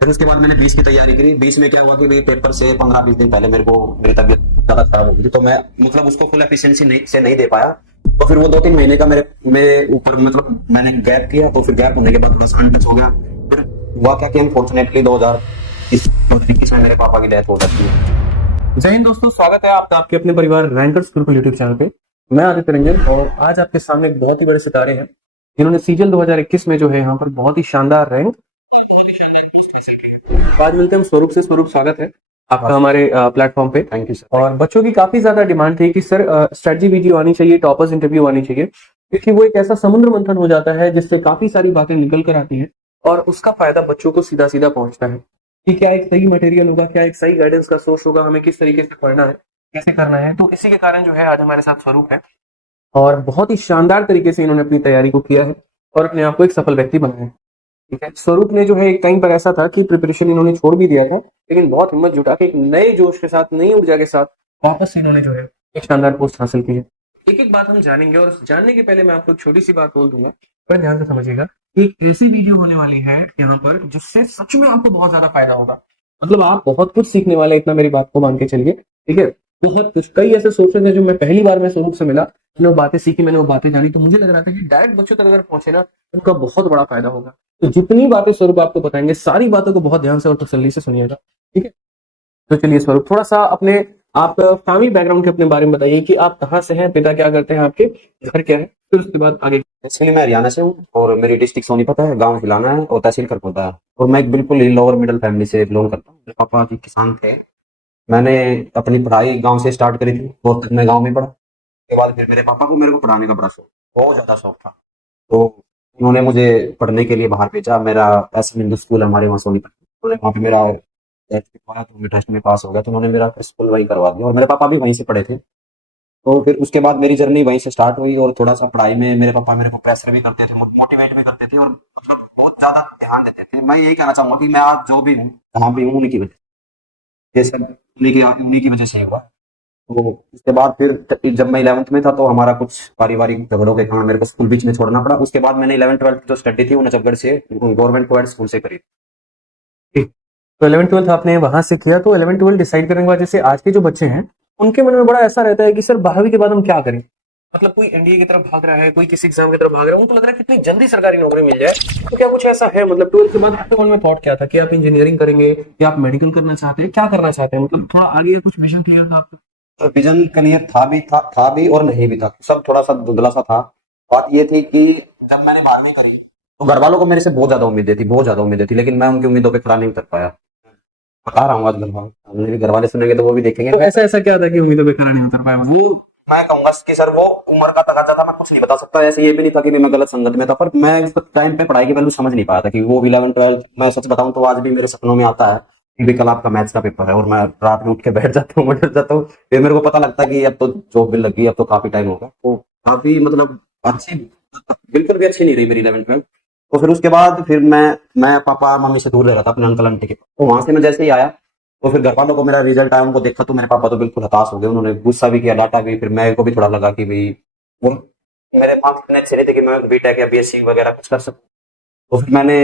फिर उसके बाद मैंने 20 की तैयारी करी। 20 में क्या हुआ कि भाई पेपर से 15-20 दिन पहले मेरे को मेरी तबीयत ज्यादा खराब हो गई, तो मैं मतलब उसको फुल एफिशिएंसी नहीं दे पाया। तो फिर वो 2-3 महीने का मेरे ऊपर मतलब मैंने गैप किया। तो फिर गैप होने के बाद थोड़ा सा अनटच हो गया। फिर हुआ क्या कि अनफॉर्चुनेटली 2021 में मेरे पापा की डेथ हो जाती है। जय हिंद दोस्तों, स्वागत है आपका आपके अपने परिवार रैंकर्स बिल्कुल यूट्यूब चैनल पे। मैं आदित्य रंजन और आज आपके सामने एक बहुत ही बड़े सितारे हैं जिन्होंने सीजन 2021 में जो है यहाँ पर बहुत ही शानदार रैंक। आज मिलते हैं हम स्वरूप से। स्वरूप, स्वागत है आपका हमारे प्लेटफॉर्म पे। Thank you sir. और बच्चों की काफी ज्यादा डिमांड थी कि सर स्ट्रेटजी वीडियो आनी चाहिए, टॉपर्स इंटरव्यू आनी चाहिए, क्योंकि वो एक ऐसा समुद्र मंथन हो जाता है जिससे काफी सारी बातें निकल कर आती हैं और उसका फायदा बच्चों को सीधा सीधा पहुंचता है कि क्या एक सही मटेरियल होगा, क्या एक सही गाइडेंस का सोर्स होगा, हमें किस तरीके से पढ़ना है, कैसे करना है। तो इसी के कारण जो है आज हमारे साथ स्वरूप है और बहुत ही शानदार तरीके से इन्होंने अपनी तैयारी को किया है और अपने आप को एक सफल व्यक्ति बनाया है। ठीक है, स्वरूप ने जो है एक टाइम पर ऐसा था कि प्रिपरेशन इन्होंने छोड़ भी दिया था, लेकिन बहुत हिम्मत जुटा के एक नए जोश के साथ, नई ऊर्जा के साथ वापस से इन्होंने जो है एक शानदार पोस्ट हासिल की है। एक एक बात हम जानेंगे और जानने के पहले मैं आपको एक छोटी सी बात बोल दूंगा, पर ध्यान से समझिएगा। एक ऐसी वीडियो होने वाली है यहाँ पर जिससे सच में आपको बहुत ज्यादा फायदा होगा। मतलब आप बहुत कुछ सीखने वाले, इतना मेरी बात को मान के चलिए। ठीक है, बहुत कुछ, कई ऐसे सोर्सेज हैं जो मैं पहली बार में स्वरूप से मिला, मैंने वो बातें सीखी, मैंने वो बातें जानी, तो मुझे लग रहा था कि डायरेक्ट बच्चों तक अगर पहुंचे ना उनका बहुत बड़ा फायदा होगा। तो जितनी बातें स्वरूप आपको बताएंगे सारी बातों को बहुत ध्यान से और तसल्ली से सुनिएगा। ठीक है, तो चलिए स्वरूप, थोड़ा सा अपने आप फैमिली बैकग्राउंड के अपने बारे में बताइए कि आप कहाँ से हैं, पिता क्या करते हैं, आपके घर क्या है, फिर उसके बाद आगे। एक्चुअली मैं हरियाणा से हूँ और मेरी डिस्ट्रिक्ट सोनीपत है, गांव हिलाना है और तहसील करकोटा है। और मैं एक बिल्कुल ही लोअर मिडिल फैमिली से बिलोंग करता हूँ। मेरे पापा जी किसान थे। मैंने अपनी पढ़ाई गांव से स्टार्ट करी थी, फोर्थ तक मैं गांव में पढ़ा। उसके बाद फिर मेरे पापा को मेरे को पढ़ाने का बड़ा शौक, बहुत ज्यादा शौक था। तो उन्होंने मुझे पढ़ने के लिए बाहर भेजा। मेरा एस हिंदू स्कूल हमारे वहाँ सोनीपत, उन्होंने वहाँ पे मेरा टेस्ट करवाया तो मैं टेस्ट में पास हो गया, तो उन्होंने मेरा स्कूल वहीं करवा दिया। और मेरे पापा भी वहीं से पढ़े थे। तो फिर उसके बाद मेरी जर्नी वहीं से स्टार्ट हुई। और थोड़ा सा पढ़ाई में मेरे पापा मेरे को प्रेशर भी करते थे, मोटिवेट भी करते थे और मतलब बहुत ज्यादा ध्यान देते थे। मैं यही कहना चाहूंगा कि मैं आज जो भी हूँ, कहाँ भी हूँ, उन्हीं की वजह से। ये सब उन्हीं की वजह से ही हुआ। तो उसके बाद फिर जब मैं 11th में था तो हमारा कुछ पारिवारिक झगड़ों के कारण मेरे को स्कूल बीच में छोड़ना पड़ा। उसके बाद मैंने 11th-12th जो स्टडी थी वो नजफगढ़ से गवर्नमेंट कोएड स्कूल से करी। ठीक। तो 11th-12th आपने वहां से किया, तो 11th-12th डिसाइड करने के बाद जैसे आज के जो बच्चे हैं उनके मन में बड़ा ऐसा रहता है कि सर 12वीं के बाद हम क्या करें। मतलब कोई एनडीए की तरफ भाग रहा है, कोई किसी एग्जाम की तरफ भाग रहा है, उनको लग रहा है कितनी जल्दी सरकारी नौकरी मिल जाए। तो क्या कुछ ऐसा है, मतलब 12th के बाद आपके मन में थॉट क्या था कि आप इंजीनियरिंग करेंगे या आप मेडिकल करना चाहते हैं, क्या करना चाहते हैं, मतलब थोड़ा आगे कुछ विजन क्लियर था आपका? विजन क्लियर था भी और नहीं भी था, सब थोड़ा सा धुंधला सा था। बात ये थी कि जब मैंने 12वीं करी तो घर वालों को मेरे से बहुत ज्यादा उम्मीदें थी, बहुत ज्यादा उम्मीदें थी, लेकिन मैं उनकी उम्मीदों पे खरा नहीं उतर पाया। बता रहा हूँ, आज घर वाले, मेरे घर वाले सुनेंगे तो वो भी देखेंगे। तो ऐसा ऐसा क्या था कि उम्मीदों पे खरा नहीं उतर पाया? वो मैं कहूंगा कि सर वो उम्र का तकाजा था, मैं कुछ नहीं बता सकता। ऐसे ये भी नहीं था कि मैं गलत संगत में था, पर मैं उस टाइम पे पढ़ाई की वैल्यू समझ नहीं पाया था कि वो 11th-12th। मैं सच बताऊं तो आज भी मेरे सपनों में आता है कि भी कल आपका मैथ्स का पेपर है, और मैं रात में उठ के बैठ जाता हूँ, डर जाता हूँ। फिर मेरे को पता लगता है कि अब तो जॉब भी लग गई, अब तो काफी टाइम होगा। तो काफी मतलब अच्छी, बिल्कुल भी अच्छी नहीं रही मेरी 11th-12th। तो फिर उसके बाद फिर मैं पापा मम्मी से दूर रह रहा था, अपने अंकल आंटी के। तो वहां से मैं जैसे ही आया तो फिर घर वालों को मेरा रिजल्ट आया, उनको देखा तो मेरे पापा तो बिल्कुल हताश हो गए। उन्होंने गुस्सा भी किया, डांटा भी। फिर मेरे को भी थोड़ा लगा कि भाई वो मेरे मार्क्स इतने अच्छे नहीं थे कि मैं बीटेक या बीएससी वगैरह कुछ कर सकूं। तो फिर मैंने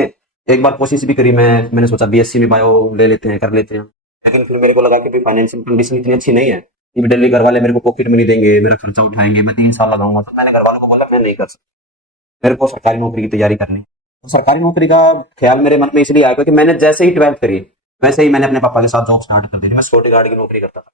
एक बार कोशिश भी करी। मैंने सोचा बीएससी में बायो ले लेते हैं, कर लेते हैं। लेकिन फिर मेरे को लगा कि फाइनेंशियल कंडीशन इतनी अच्छी नहीं है कि डेली घर वाले मेरे को पॉकेट मनी देंगे, मेरा खर्चा उठाएंगे, मैं 3 साल लगाऊंगा। तो मैंने घर वालों को बोला मैं नहीं कर सकता, मेरे को सरकारी नौकरी की तैयारी करनी। तो सरकारी नौकरी का ख्याल मेरे मन में इसलिए आया क्योंकि मैंने जैसे ही 12th करी वैसे ही मैंने अपने पापा के साथ जॉब स्टार्ट कर दी। मैं सिक्योरिटी गार्ड की नौकरी करता था।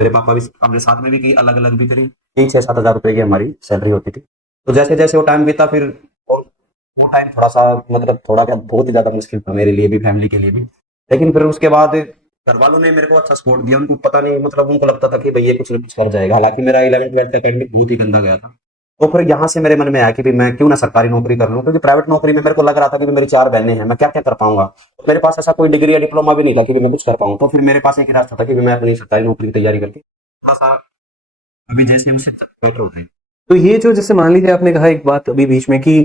मेरे पापा भी अपने साथ में भी की, अलग अलग भी करी। 6-7 हज़ार रुपए की हमारी सैलरी होती थी। तो जैसे जैसे वो टाइम बीता फिर, और वो टाइम थोड़ा सा मतलब थोड़ा क्या बहुत ही ज्यादा मुश्किल था मेरे लिए भी, फैमिली के लिए भी। लेकिन फिर उसके बाद घर वालों ने मेरे को अच्छा सपोर्ट दिया। उनको पता नहीं, मतलब उनको लगता था कि भाई ये कुछ ना कुछ कर जाएगा। हालांकि मेरा 11th-12th एकेडमिक बहुत ही गंदा गया था। तो फिर यहाँ से मेरे मन में आया कि भाई मैं क्यों ना सरकारी नौकरी कर लूं, क्योंकि प्राइवेट नौकरी में मेरे को लग रहा था कि मेरी 4 बहनें हैं, मैं क्या क्या कर पाऊंगा। तो मेरे पास ऐसा कोई डिग्री या डिप्लोमा भी नहीं था कि मैं कुछ कर पाऊं। तो फिर मेरे पास एक ही रास्ता था कि मैं अपनी सरकारी नौकरी की तैयारी करके, हाँ सर, अभी जैसे उससे बेटर हो जाए। तो ये जो जैसे मान लीजिए आपने कहा एक बात अभी बीच में कि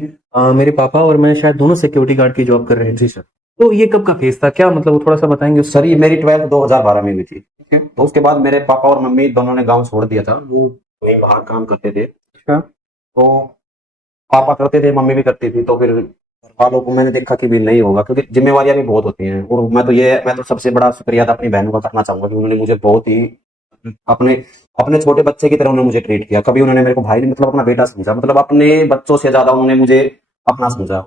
मेरे पापा और मैं शायद दोनों सिक्योरिटी गार्ड की जॉब कर रहे हैं। जी सर, तो ये कब का फेज था, क्या मतलब वो थोड़ा सा बताएंगे सर ये मेरी 12th 2012 में हुई थी। ठीक है, तो उसके बाद मेरे पापा और मम्मी दोनों ने गाँव छोड़ दिया था। वो वहीं बाहर काम करते थे। उसका? तो पापा करते थे, मम्मी भी करती थी। तो फिर वालों को मैंने देखा कि भी नहीं होगा, क्योंकि जिम्मेवारियां भी बहुत होती हैं। और मैं तो सबसे बड़ा शुक्रिया अदा अपनी बहनों का करना चाहूंगा कि उन्होंने मुझे बहुत ही अपने अपने छोटे बच्चे की तरह उन्होंने मुझे ट्रीट किया। कभी उन्होंने मेरे को भाई नहीं, मतलब अपना बेटा समझा, मतलब अपने बच्चों से ज्यादा उन्होंने मुझे अपना समझा,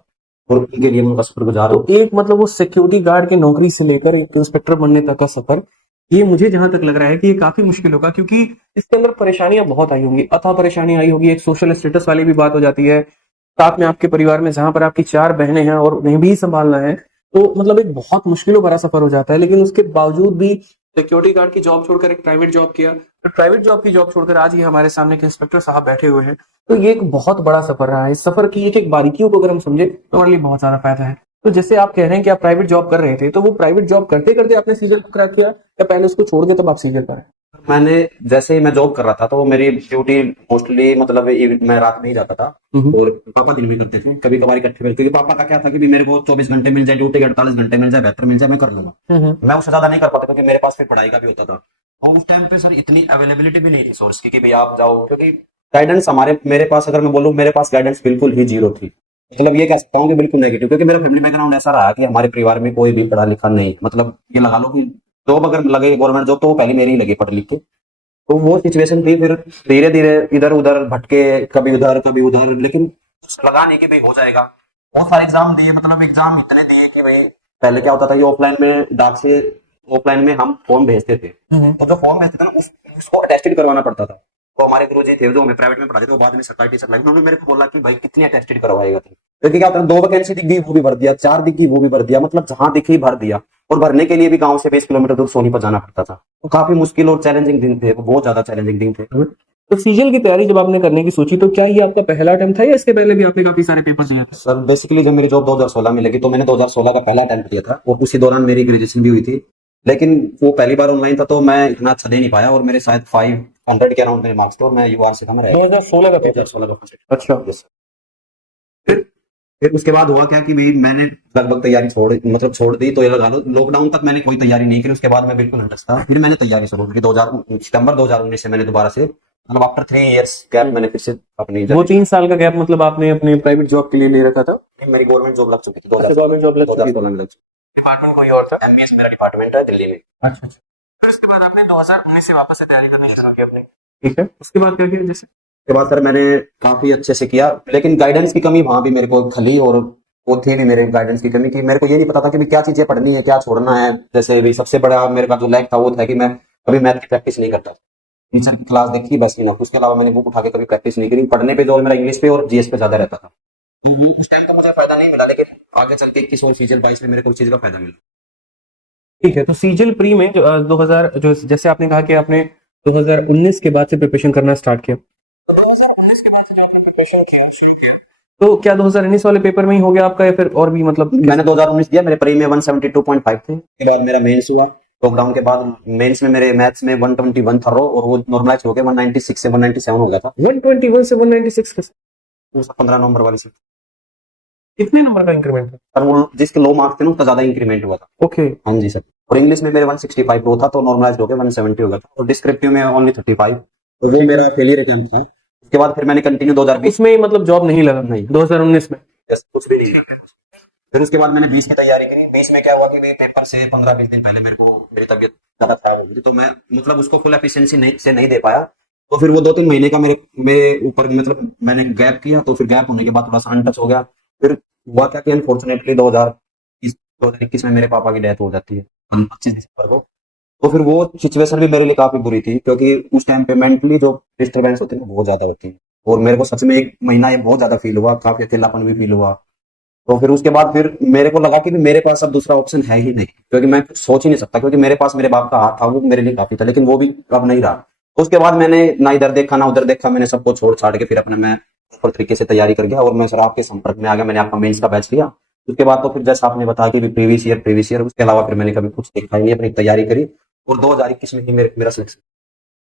और उनके लिए मैं उनका शुक्रगुजार हूँ। तो एक मतलब वो सिक्योरिटी गार्ड की नौकरी से लेकर एक इंस्पेक्टर बनने तक का सफर, ये मुझे जहां तक लग रहा है कि ये काफी मुश्किल होगा, क्योंकि इसके अंदर परेशानियां बहुत आई होंगी, अथाह परेशानी आई होगी। एक सोशल स्टेटस वाली भी बात हो जाती है, साथ में आपके परिवार में जहां पर आपकी 4 बहनें हैं और उन्हें भी संभालना है, तो मतलब एक बहुत मुश्किलों भरा सफर हो जाता है। लेकिन उसके बावजूद भी सिक्योरिटी गार्ड की जॉब छोड़कर एक प्राइवेट जॉब किया, फिर प्राइवेट जॉब की जॉब छोड़कर आज ये हमारे सामने के इंस्पेक्टर साहब बैठे हुए हैं। तो ये एक बहुत बड़ा सफर रहा है। इस सफर की एक एक बारीकियों को अगर हम समझे तो हमारे लिए बहुत ज्यादा फायदा है। तो जैसे आप कह रहे हैं कि आप प्राइवेट जॉब कर रहे थे, तो वो प्राइवेट जॉब करते करते आपने सीजन को क्रैक किया या पहले उसको छोड़ के तब आप सीजन पर आए? मैंने जैसे ही मैं जॉब कर रहा था, तो मेरी ड्यूटी मोस्टली मतलब मैं रात में ही जाता था और पापा दिन में करते थे, कभी कभार इकट्ठे में, क्योंकि पापा का क्या था कि भी मेरे को 24 घंटे मिल जाए ड्यूटी के, 48 घंटे मिल जाए, 72 मिल जाए, मैं कर लूंगा। मैं उससे ज्यादा नहीं कर पाता, क्योंकि मेरे पास फिर पढ़ाई का भी होता था। और उस टाइम पे सर इतनी अवेलेबिलिटी भी नहीं थी सोर्स की कि भाई आप जाओ, क्योंकि गाइडेंस मेरे पास, अगर मैं बोलूँ, मेरे पास गाइडेंस बिल्कुल ही जीरो थी। मतलब ये कह सकता हूँ कि बिल्कुल नेगेटिव, क्योंकि मेरा फैमिली बैकग्राउंड ऐसा रहा कि हमारे परिवार में कोई भी पढ़ा लिखा नहीं, मतलब ये लगा लो कि जॉब अगर लगे गवर्नमेंट जॉब, तो वो पहले मेरी ही लगी पढ़ लिख के। तो वो सिचुएशन थी, फिर धीरे धीरे इधर उधर भटके, कभी उधर, लेकिन कुछ लगा नहीं कि भाई हो जाएगा। बहुत सारे एग्जाम दिए, मतलब एग्जाम इतने दिए कि भाई पहले क्या होता था, ये ऑफलाइन में डाक से, ऑफलाइन में हम फॉर्म भेजते थे, तो जो फॉर्म भेजते थे ना उसको अटेस्टेड करवाना पड़ता था। तो हमारे गुरु जी थे जो हमें प्राइवेट में पढ़ाते थे, वो बाद में सरकारी टीचर लगे, उन्होंने मेरे को बोला कि भाई कितनी अटेस्टेड करवाएगा तू, क्योंकि क्या होता है 2 वैकेंसी दिख गई वो भी भर दिया, 4 दिख गई वो भी भर दिया, मतलब जहां दिखी भर दिया। और भरने के लिए भी गांव से 20 किलोमीटर दूर सोनीपत जाना पड़ता था। तो काफी मुश्किल और चैलेंजिंग दिन थे, वो बहुत ज्यादा चैलेंजिंग दिन थे। तो सीजल की तैयारी जब आपने करने की सोची, तो क्या ये आपका पहला अटेम्प्ट था या इसके पहले भी आपने काफी सारे पेपर दिए थे? सर बेसिकली जब मेरी जॉब 2016 में लगी, तो मैंने 2016 का पहला अटेम्प्ट दिया था, और उसी दौरान मेरी ग्रेजुएशन भी हुई थी। लेकिन वो पहली बार ऑनलाइन था, तो मैं इतना अच्छा दे नहीं पाया, और मेरे शायद 500 के अराउंड मेरे मार्क्स थे, और मैं यूआर से था, मैं 2016 का पेपर? 2016 का फर्स्ट। अच्छा। Yes, sir। फिर उसके बाद हुआ क्या कि भाई मैंने लगभग तैयारी छोड़ दी, तो ये लगा लो लॉकडाउन तक मैंने कोई तैयारी नहीं की। उसके बाद मैं बिल्कुल हटस था, फिर मैंने तैयारी शुरू की सितंबर 2019 से मैंने दोबारा से, मतलब आफ्टर 3 इयर्स गैप, मैंने फिर से अपनी वो 3 साल का गैप मतलब आपने अपने प्राइवेट जॉब के लिए ले रखा था? मेरी गवर्नमेंट जॉब लग चुकी थी, गवर्नमेंट जॉब लग चुकी थी। 2016 में लग चुकी। डिपार्टमेंट कोई और था? एमबीएस मेरा डिपार्टमेंट है दिल्ली में। अच्छा अच्छा। फिर उसके बाद आपने 2019 से वापस से तैयारी करनी शुरू की अपनी? ठीक है, उसके बाद क्या किया? जैसे उसके बाद सर मैंने काफी अच्छे से किया, लेकिन गाइडेंस की कमी वहां भी मेरे को खली, और वो थी भी मेरे गाइडेंस की कमी, कि मेरे को ये नहीं पता था कि भी क्या चीजें पढ़नी है, क्या छोड़ना है। जैसे भी सबसे बड़ा मेरे का जो लैक था वो था कि मैं कभी मैथ की प्रैक्टिस नहीं करता। टीचर की क्लास देखी बस ही ना, उसके अलावा मैंने बुक उठा के कभी प्रैक्टिस नहीं करी। पढ़ने पे जोर मेरा इंग्लिश पे और जीएस पे ज्यादा रहता था। उस टाइम तो मुझे फायदा नहीं मिला, लेकिन आगे चल के 21 और सीजल 22 में मेरे को उस चीज का फायदा मिला। ठीक है, तो सीजल प्री में जो 2000 जो जैसे आपने कहा कि आपने 2019 के बाद से प्रिपरेशन करना स्टार्ट किया, तो 2019 के बाद से जो आपने प्रिपरेशन किया, तो क्या 2019 वाले पेपर में ही हो गया आपका, या फिर और भी मतलब? मैंने 2019 दिया, मेरे प्री में 172.5 थे। उसके बाद मेरा मेंस हुआ, लॉकडाउन के बाद मेंस में मेरे मैथ्स में 121 था, और वो नॉर्मलाइज हो गया 196 से 197 हो गया था। 121 से 196 कैसे? वो 15 नंबर वाली से। कितने नंबर का इंक्रीमेंट था? और वो जिसके लो मार्क्स थे ना उसका ज्यादा इंक्रीमेंट हुआ था। ओके। हाँ जी सर। और इंग्लिश में मेरे 165 रो था, तो नॉर्मलाइज हो गया 170 हो गया था, और डिस्क्रिप्टिव में ओनली 35, तो वो मेरा फेलियर अटेम्प्ट था। उसके बाद फिर मैंने कंटिन्यू 2020 इसमें मतलब जॉब नहीं लगा? नहीं। 2019 में? यस, कुछ भी नहीं। फिर उसके बाद मैंने 20 की तैयारी करी। 20 में क्या हुआ कि पेपर से 15-20 दिन पहले मेरी तबीयत ज्यादा खराब हो गई, तो मैं मतलब उसको फुल एफिशिएंसी नहीं दे पाया। तो फिर वो 2-3 महीने का मेरे ऊपर मतलब मैंने गैप किया, तो फिर गैप होने के बाद थोड़ा सा अनटच हो गया। फिर हुआ क्या कि अनफॉर्चुनेटली 2021 में मेरे पापा की डेथ हो जाती है 25 दिसंबर को। तो फिर वो सिचुएशन भी मेरे लिए काफी बुरी थी, क्योंकि उस टाइम पे मेंटली जो डिस्टर्बेंस होती है बहुत ज्यादा होती है, और मेरे को सच में 1 महीना ये बहुत ज्यादा फील हुआ, काफी अकेलापन भी फील हुआ। तो फिर उसके बाद फिर मेरे को लगा कि मेरे पास अब दूसरा ऑप्शन है ही नहीं, क्योंकि मैं कुछ सोच ही नहीं सकता, क्योंकि मेरे पास मेरे बाप का हाथ था, वो मेरे लिए काफी था, लेकिन वो भी अब नहीं रहा। तो उसके बाद मैंने ना इधर देखा ना उधर देखा, मैंने सबको छोड़ छाड़ के फिर अपने मैं प्रॉपर तरीके से तैयारी कर गया, और मैं सर आपके संपर्क में आ गया। मैंने आपका मेंस का बैच लिया। उसके बाद तो फिर जैसा आपने बताया कि प्रीवियस ईयर, उसके अलावा फिर मैंने कभी कुछ देखा ही नहीं, अपनी तैयारी करी, और 2021 में ही मेरा सिलेक्शन।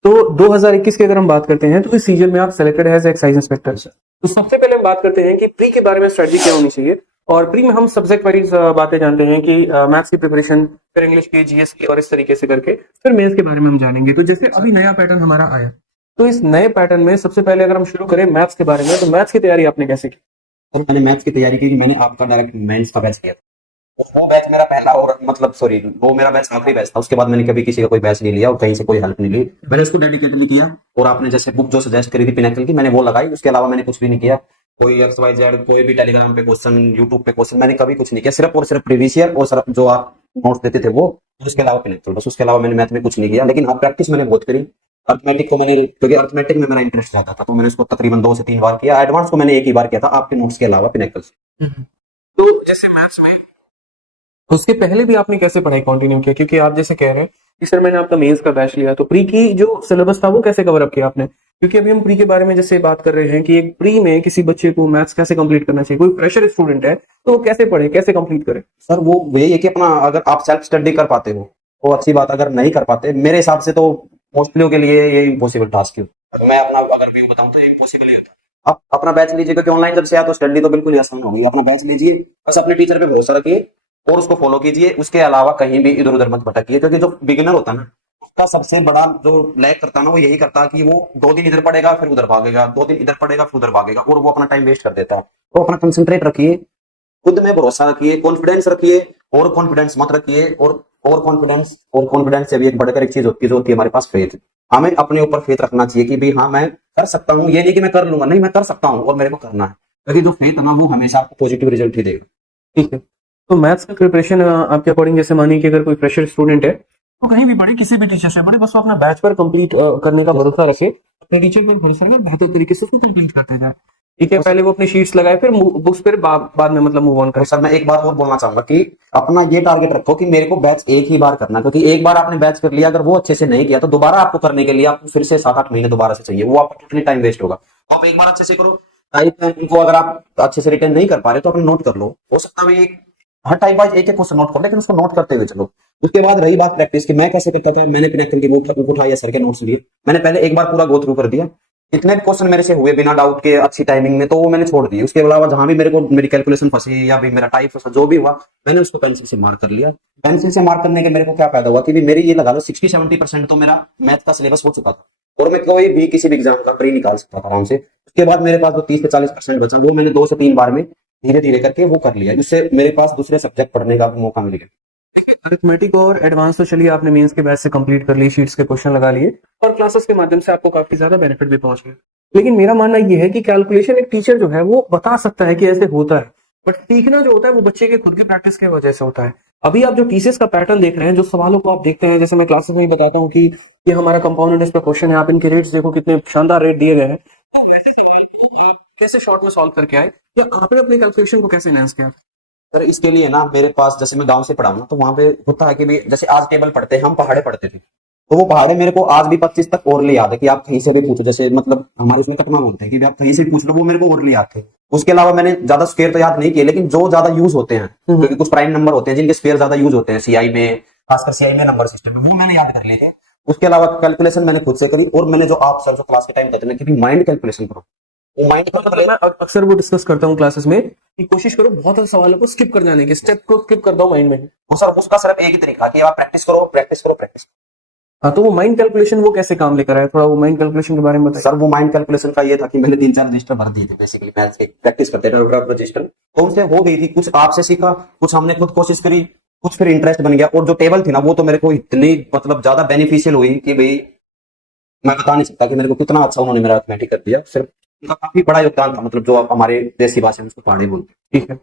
तो 2021 की अगर हम बात करते हैं, तो इस सीजन में आप सेलेक्टेड एज एक्साइज इंस्पेक्टर। तो सबसे पहले हम बात करते हैं कि प्री के बारे में स्ट्रेटजी क्या होनी चाहिए। और प्री में हम सब्जेक्ट वाइज बातें जानते हैं कि मैथ्स की प्रिपरेशन, फिर इंग्लिश की, जीएस की, और इस तरीके से करके फिर मेंस के बारे में हम जानेंगे। तो जैसे अभी नया पैटर्न हमारा आया, तो इस नए पैटर्न में सबसे पहले अगर हम शुरू करें मैथ्स के बारे में, तो मैथ्स की तैयारी आपने कैसे की? सर मैंने मैथ्स की तैयारी की, मैंने आपका डायरेक्ट मेंस का बैच किया था। और वो बैच मेरा पहला और मतलब सॉरी वो मेरा बैच आखिरी बैच था। उसके बाद मैंने कभी किसी का कोई बैच नहीं लिया और कहीं से कोई हेल्प नहीं ली। मैंने उसको डेडिकेटली किया। और आपने जैसे बुक जो सजेस्ट करी थी पिनेकल की, मैंने वो लगाई। उसके अलावा मैंने कुछ भी नहीं किया। कोई एक्स वाई जेड कोई भी टेलीग्राम पे क्वेश्चन, यूट्यूब पे क्वेश्चन, मैंने कभी कुछ नहीं किया। सिर्फ और सिर्फ प्रीवियस ईयर और सिर्फ जो आप नोट्स देते थे वो, और उसके अलावा पिनेकल, बस उसके अलावा मैंने मैथ में कुछ नहीं किया। लेकिन हाँ प्रैक्टिस मैंने बहुत करी। अर्थमेटिक को मैंने, क्योंकि अर्थमेटिक में मेरा इंटरेस्ट रहता था, तो मैंने उसको तकरीबन 2 से 3 बार किया। एडवांस को मैंने एक ही बार किया था आपके नोट्स के अलावा पिनेकल से। तो जैसे मैथ्स में उसके पहले भी आपने कैसे पढ़ाई कंटिन्यू किया, क्योंकि आप जैसे कह रहे हैं कि सर मैंने आपका मेंस का बैच लिया, तो प्री की जो सिलेबस था वो कैसे कवर अप किया आपने? क्योंकि अभी हम प्री के बारे में जैसे बात कर रहे हैं कि एक प्री में किसी बच्चे को मैथ्स कैसे कंप्लीट करना चाहिए, कोई फ्रेशर स्टूडेंट है तो वो कैसे पढ़े, कैसे कंप्लीट करे? सर वो यही है कि अपना अगर आप सेल्फ स्टडी कर पाते हो तो अच्छी बात, अगर नहीं कर पाते मेरे हिसाब से तो मोस्टली के लिए ये इम्पॉसिबल टास्क है। अगर मैं अपना अगर व्यू बताऊं तो ये इम्पॉसिबल ही होता है। आप अपना बैच लीजिए, क्योंकि ऑनलाइन जब से आया तो स्टडी तो बिल्कुल ही आसान हो गई। अपना बैच लीजिए, बस अपने टीचर पे भरोसा रखिए और उसको फॉलो कीजिए। उसके अलावा कहीं भी इधर उधर मत भटकिए, क्योंकि जो बिगिनर होता है ना, उसका सबसे बड़ा जो लैक करता है ना, वो यही करता है कि वो 2 दिन इधर पढ़ेगा फिर उधर भागेगा, 2 दिन इधर पढ़ेगा फिर उधर भागेगा, और वो अपना टाइम वेस्ट कर देता है। तो अपना कंसंट्रेट रखिए, खुद में भरोसा रखिए, कॉन्फिडेंस रखिए, और कॉन्फिडेंस मत रखिए। और कॉन्फिडेंस से भी एक बढ़कर एक चीज होती है जो होती है हमारे पास फेथ। हमें अपने ऊपर फेथ रखना चाहिए कि भाई हाँ मैं कर सकता हूँ। ये नहीं कि मैं कर लूंगा, नहीं मैं कर सकता हूँ और मेरे को करना है। क्योंकि जो फेथ है ना वो हमेशा आपको पॉजिटिव रिजल्ट ही देगा। ठीक है। तो मैथ्स का प्रिपरेशन आपके अकॉर्डिंग, जैसे मानिए कि अगर कोई फ्रेशर स्टूडेंट है तो कहीं भी पढ़े, किसी भी टीचर से पढ़े, बस वो अपना बैच पर कंप्लीट करने का भरोसा रखे, अपने टीचर पर भरोसा रखे, बेहतर तरीके से उसको कंप्लीट करते जाए। ठीक है, पहले वो अपनी शीट्स लगाए, फिर बुक्स पर बाद में मतलब मूव ऑन और करे। सर मैं एक बात और बोलना चाहूंगा कि अपना ये टारगेट रखो कि मेरे को बैच एक ही बार करना, क्योंकि एक बार आपने बैच कर लिया, अगर वो अच्छे से नहीं किया तो दोबारा आपको करने के लिए आपको फिर से 7-8 महीने दोबारा से चाहिए। वो आपका टोटली टाइम वेस्ट होगा। तो आप एक बार अच्छे से करो। टाइप को अगर आप अच्छे से रिटेन नहीं कर पा रहे तो अपने नोट कर लो। हो सकता है एक हर टाइप वाइज एक एक क्वेश्चन नोट कर, लेकिन उसको नोट करते हुए चलो। उसके बाद रही बात प्रैक्टिस की, मैं कैसे करता था, मैंने पिनेकल की बुक उठाई या सर के नोट्स लिए, मैंने पहले एक बार पूरा गो थ्रू कर दिया। इतने भी क्वेश्चन मेरे से हुए बिना डाउट के अच्छी टाइमिंग में, तो वो मैंने छोड़ दी। उसके अलावा जहां भी मेरे को मेरी कैलकुलेशन फंसी या भी मेरा टाइप फंसा, जो भी हुआ, मैंने उसको पेंसिल से मार्क कर लिया। पेंसिल से मार्क करने के मेरे को क्या फायदा हुआ कि भी मेरी ये लगा लो 60-70% तो मेरा मैथ का सिलेबस हो चुका था, और मैं कोई भी किसी भी एग्जाम का प्री निकाल सकता था आराम से। उसके बाद मेरे पास जो 30 से 40% बचा, वो मैंने 2 से 3 बार में धीरे धीरे करके वो कर लिया, जिससे मेरे पास दूसरे सब्जेक्ट पढ़ने का मौका मिल गया। अरिथमेटिक और एडवांस तो चलिए आपने मेंस के बैच से कंप्लीट कर लिए, शीट्स के क्वेश्चन लगा लिए और क्लासेस के माध्यम से आपको काफी ज्यादा बेनिफिट भी पहुंच गए। लेकिन मेरा मानना यह है कि कैलकुलेशन एक टीचर जो है वो बता सकता है कि ऐसे होता है, बट सीखना जो होता है वो बच्चे के खुद की प्रैक्टिस की वजह से होता है। अभी आप जो टीसीएस का पैटर्न देख रहे हैं, जो सवालों को आप देखते हैं, जैसे मैं क्लासेस में ही बताता हूँ कि ये हमारा कंपाउंड इंटरेस्ट पे क्वेश्चन है, आप इनके रेट्स देखो, कितने शानदार रेट दिए गए हैं, ये कैसे शॉर्ट में सॉल्व करके आए, या आपने अपने कैलकुलेशन को कैसे एनहांस किया? सर इसके लिए ना मेरे पास, जैसे मैं गांव से पढ़ा हूं ना, तो वहां पे होता है कि भी जैसे आज टेबल पढ़ते हैं हम, पहाड़े पढ़ते थे, तो वो पहाड़े मेरे को आज भी 25 तक ओरली याद है कि आप कहीं से भी पूछो। जैसे मतलब हमारे उसमें कटमा बोलते हैं कि भी आप कहीं से भी पूछ लो, वो मेरे को ओरली याद थे। उसके अलावा मैंने ज्यादा स्क्वायर तो याद नहीं किए, लेकिन जो ज्यादा यूज होते हैं, क्योंकि कुछ प्राइम नंबर होते हैं जिनके स्क्वायर ज्यादा यूज होते हैं सीआई में, खासकर सीआई में नंबर सिस्टम में, वो मैंने याद कर लिए थे। उसके अलावा कैलकुलेशन मैंने खुद से करी, और मैंने जो आप सर जो क्लास के टाइम कहते हैं कि माइंड कैलकुलेशन करो, वो माइंड मैं अक्सर वो डिस्कस करता हूँ क्लासेस में कि कोशिश करो बहुत सारे सवालों को स्किप कर जाने की, स्टेप को स्किप कर दो माइंड में। वो सर उसका सिर्फ एक ही तरीका कि आप प्रैक्टिस करो प्रैक्टिस करो प्रैक्टिस। हाँ, तो वो माइंड कैलकुलेशन वो कैसे काम लेकर आया, थोड़ा वो माइंड कैलकुलेशन के बारे में बताइए। सर वो माइंड कैलकुलेशन का ये था कि मैंने 3-4 रजिस्टर भर दिए थे, बेसिकली मैथ्स के प्रैक्टिस करते थे रजिस्टर, तो उनसे हो गई थी। कुछ आपसे सीखा, कुछ हमने खुद कोशिश करी, कुछ फिर इंटरेस्ट बन गया। और जो टेबल थी ना, वो तो मेरे को इतनी मतलब ज्यादा बेनिफिशियल हुई कि भाई मैं बता नहीं सकता कि मेरे को कितना अच्छा उन्होंने मेरा अर्थमेटिक कर दिया। सिर्फ उनका काफी बड़ा योगदान था, मतलब जो आप हमारे देसी भाषा में उसको पहाड़ी बोलते हैं। ठीक है,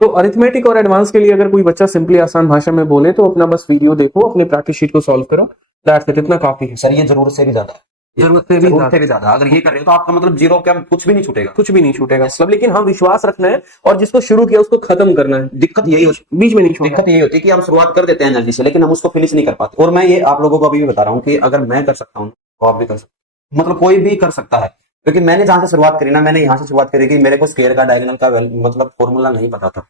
तो अरिथमेटिक और एडवांस के लिए अगर कोई बच्चा सिंपली आसान भाषा में बोले तो अपना बस वीडियो देखो, अपने प्रैक्टिस शीट को सॉल्व करो, दैट्स इट, इतना काफी है। सर ये जरूरत से भी ज्यादा है, जरूरत से भी ज्यादा अगर ये कर रहे हो तो आपका मतलब जीरो क्या कुछ भी नहीं छूटेगा, कुछ भी नहीं छूटेगा मतलब, लेकिन हाँ विश्वास रखना है और जिसको शुरू किया उसको खत्म करना है, दिक्कत यही होती बीच में नहीं छोड़ना। दिक्कत यही होती है कि हम शुरुआत कर देते हैं एनर्जी से, लेकिन हम उसको फिनिश नहीं कर पाते। और मैं ये आप लोगों को अभी भी बता रहा हूँ कि अगर मैं कर सकता हूँ तो आप भी कर सकते हो, मतलब कोई भी कर सकता है। क्योंकि मैंने जहां से शुरुआत करी ना, मैंने यहाँ से शुरुआत करी कि मेरे को स्क्वायर का डायगोनल का मतलब फॉर्मूला नहीं पता था।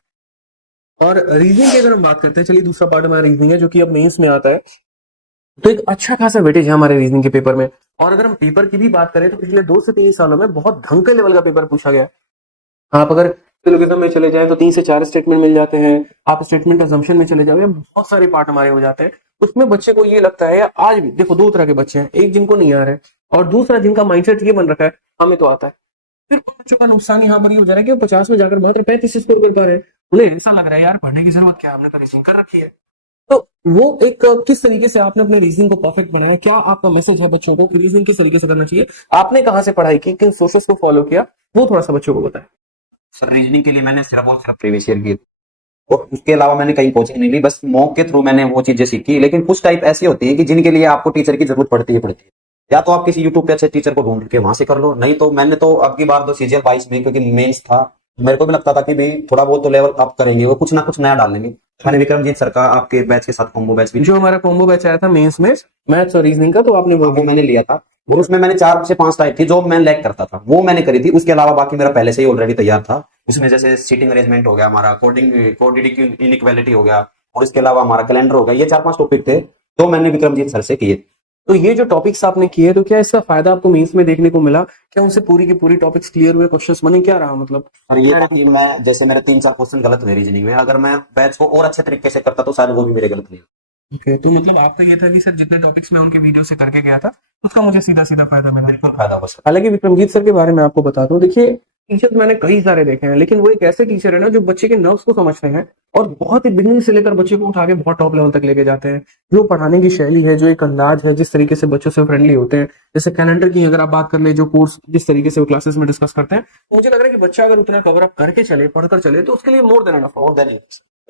और रीजनिंग की अगर हम बात करते हैं, चलिए दूसरा पार्ट हमारा रीजनिंग है जो कि अब मेंस में आता है, तो एक अच्छा खासा वेटेज है हमारे रीजनिंग के पेपर में। और अगर हम पेपर की भी बात करें तो पिछले 2 से 3 सालों में बहुत ढंग के लेवल का पेपर पूछा गया। आप अगर सिलोगिज्म में चले जाएं तो 3 से 4 स्टेटमेंट मिल जाते हैं, आप स्टेटमेंट अजम्पशन में चले जाओ, बहुत सारे पार्ट हमारे हो जाते हैं। उसमें बच्चे को ये लगता है, आज भी देखो 2 तरह के बच्चे हैं, एक जिनको नहीं आ रहा है और दूसरा जिनका माइंडसेट ये बन रखा है हमें तो आता है। फिर उन बच्चों का नुकसान यहाँ पर ये हो जा रहा है कि वो 50 में जाकर मात्र 35 स्कोर कर पा रहे हैं। उन्हें ऐसा लग रहा है यार पढ़ने की जरूरत क्या है, हमने तो रीजनिंग कर रखी है। तो वो एक किस तरीके से आपने अपने रीजनिंग को परफेक्ट बनाया, क्या आपका मैसेज है बच्चों को कि रीजनिंग किस तरीके से करना चाहिए, आपने कहाँ से पढ़ाई की, किन सोर्सेस को फॉलो किया, वो थोड़ा सा बच्चों को बताएं। सर रीजनिंग के लिए मैंने सिर्फ और सिर्फ प्रीवियस ईयर की, और उसके अलावा मैंने कहीं कोचिंग नहीं ली, बस मॉक के थ्रू मैंने वो चीजें सीखी। लेकिन कुछ टाइप ऐसी होती है कि जिनके लिए आपको टीचर की जरूरत पड़ती है। या तो आप किसी यूट्यूब पे अच्छे टीचर को ढूंढ के वहां से कर लो, नहीं तो मैंने तो अब की बार तो सीजीएल 22 में, क्योंकि मेंस था, मेरे को भी लगता था कि भाई थोड़ा बहुत तो लेवल अप करेंगे, वो कुछ ना कुछ नया डालेंगे। मैंने विक्रमजीत सर का आपके बैच के साथ कॉम्बो बैच भी जो हमारा कॉम्बो बैच आया था मेंस में मैथ्स और रीजनिंग का, तो आपने वो मैंने लिया था, और उसमें मैंने 4 से 5 टाइप थी जो मैं लैक करता था, वो मैंने करी थी। उसके अलावा बाकी मेरा पहले से ही ऑलरेडी तैयार था। उसमें जैसे सीटिंग अरेंजमेंट हो गया, हमारा कोडिंग कोडिंग इनइक्वालिटी हो गया, और इसके अलावा हमारा कैलेंडर हो गया। ये 4-5 टॉपिक थे जो मैंने विक्रमजीत सर से किए। तो ये जो टॉपिक्स आपने किए, तो क्या इसका फायदा आपको मेंस में देखने को मिला? क्या उनसे पूरी की पूरी टॉपिक्स क्लियर हुए, क्वेश्चंस बने, क्या रहा मतलब? और ये था कि मैं जैसे मेरे 3-4 क्वेश्चन गलत हुए रीजनिंग में, अगर मैं बैच को और अच्छे तरीके से करता तो शायद वो भी मेरे गलत नहीं। ओके, तो मतलब आपका ये था कि सर जितने टॉपिक्स मैं उनके वीडियो से करके गया था उसका मुझे सीधा सीधा फायदा मिला। बिल्कुल फायदा हो सकता। हालांकि विक्रमजीत सर के बारे में आपको बता दूं, देखिए टीचर्स मैंने कई सारे देखे हैं, लेकिन वो एक ऐसे टीचर है ना जो बच्चे के नर्व्स को समझते हैं और बहुत ही बिगिनिंग से लेकर बच्चे को उठा के बहुत टॉप लेवल तक लेके जाते हैं। जो पढ़ाने की शैली है, जो एक अंदाज है, जिस तरीके से बच्चों से फ्रेंडली होते हैं, जैसे कैलेंडर की अगर आप बात कर ले, जो कोर्स जिस तरीके से वो क्लासेस में डिस्कस करते हैं, तो मुझे लग रहा है कि बच्चा अगर उतना कवर अप करके चले, पढ़कर चले, तो उसके लिए मोर देन और देन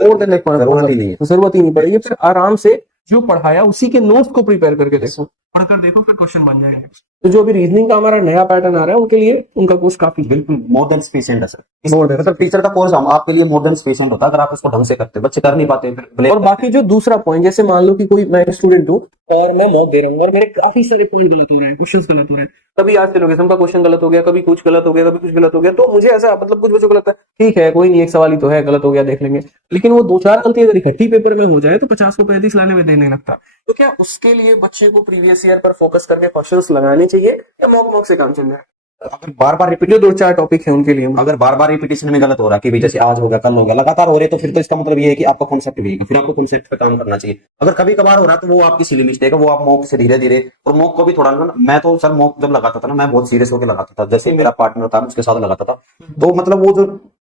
जरूरत ही नहीं है। जरूरत ही नहीं पड़ेगी। फिर आराम से जो पढ़ाया उसी के नोट्स को प्रिपेयर करके देखो, पढ़कर देखो, फिर क्वेश्चन बन जाएंगे। तो जो अभी रीजनिंग का हमारा नया पैटर्न आ रहा है, उनके लिए उनका कोर्स काफी बिल्कुल मोर देन सफिशिएंट है सर। मतलब टीचर का कोर्स हम आपके लिए मोर देन सफिशिएंट होता है अगर आप उसको ढंग से करते। बच्चे कर नहीं पाते फिर। और बाकी जो दूसरा पॉइंट, जैसे मान लो कि कोई मैं स्टूडेंट हूँ और मैं मॉक दे रहा हूँ और मेरे काफी सारे पॉइंट गलत हो रहे हैं, क्वेश्चंस गलत हो रहे हैं, कभी आज लोकेशन का क्वेश्चन गलत हो गया, कभी कुछ गलत हो गया, कभी कुछ गलत हो गया, तो मुझे ऐसा मतलब कुछ बच्चों को लगता है ठीक है कोई नहीं, एक सवाल ही तो है, गलत हो गया देख लेंगे। लेकिन वो 2-4 गलती अगर इकट्ठी पेपर में हो जाए तो 50 को 35 लाने में देने लगता। तो क्या उसके लिए बच्चे को प्रीवियस ईयर पर फोकस करके क्वेश्चंस लगाने चाहिए या मॉक से काम चल रहा है? अगर बार बार रिपीट, जो 2-4 टॉपिक है उनके लिए, अगर बार बार रिपीटेशन में गलत हो रहा है कि भाई जैसे आज हो गया कल हो गया लगातार हो रहे, तो फिर तो इसका मतलब ये है कि आपका कॉन्सेप्ट वीक है, फिर आपको कॉन्सेप्ट पे काम करना चाहिए। अगर कभी कभार हो रहा है तो वो आपकी सिली मिस्टेक है, वो आप मॉक से धीरे धीरे, और मॉक को भी थोड़ा ना, मैं तो सर मॉक जब लगाता था ना, मैं बहुत सीरियस होकर लगाता था। जैसे मेरा पार्टनर था उसके साथ लगाता था, तो मतलब वो जो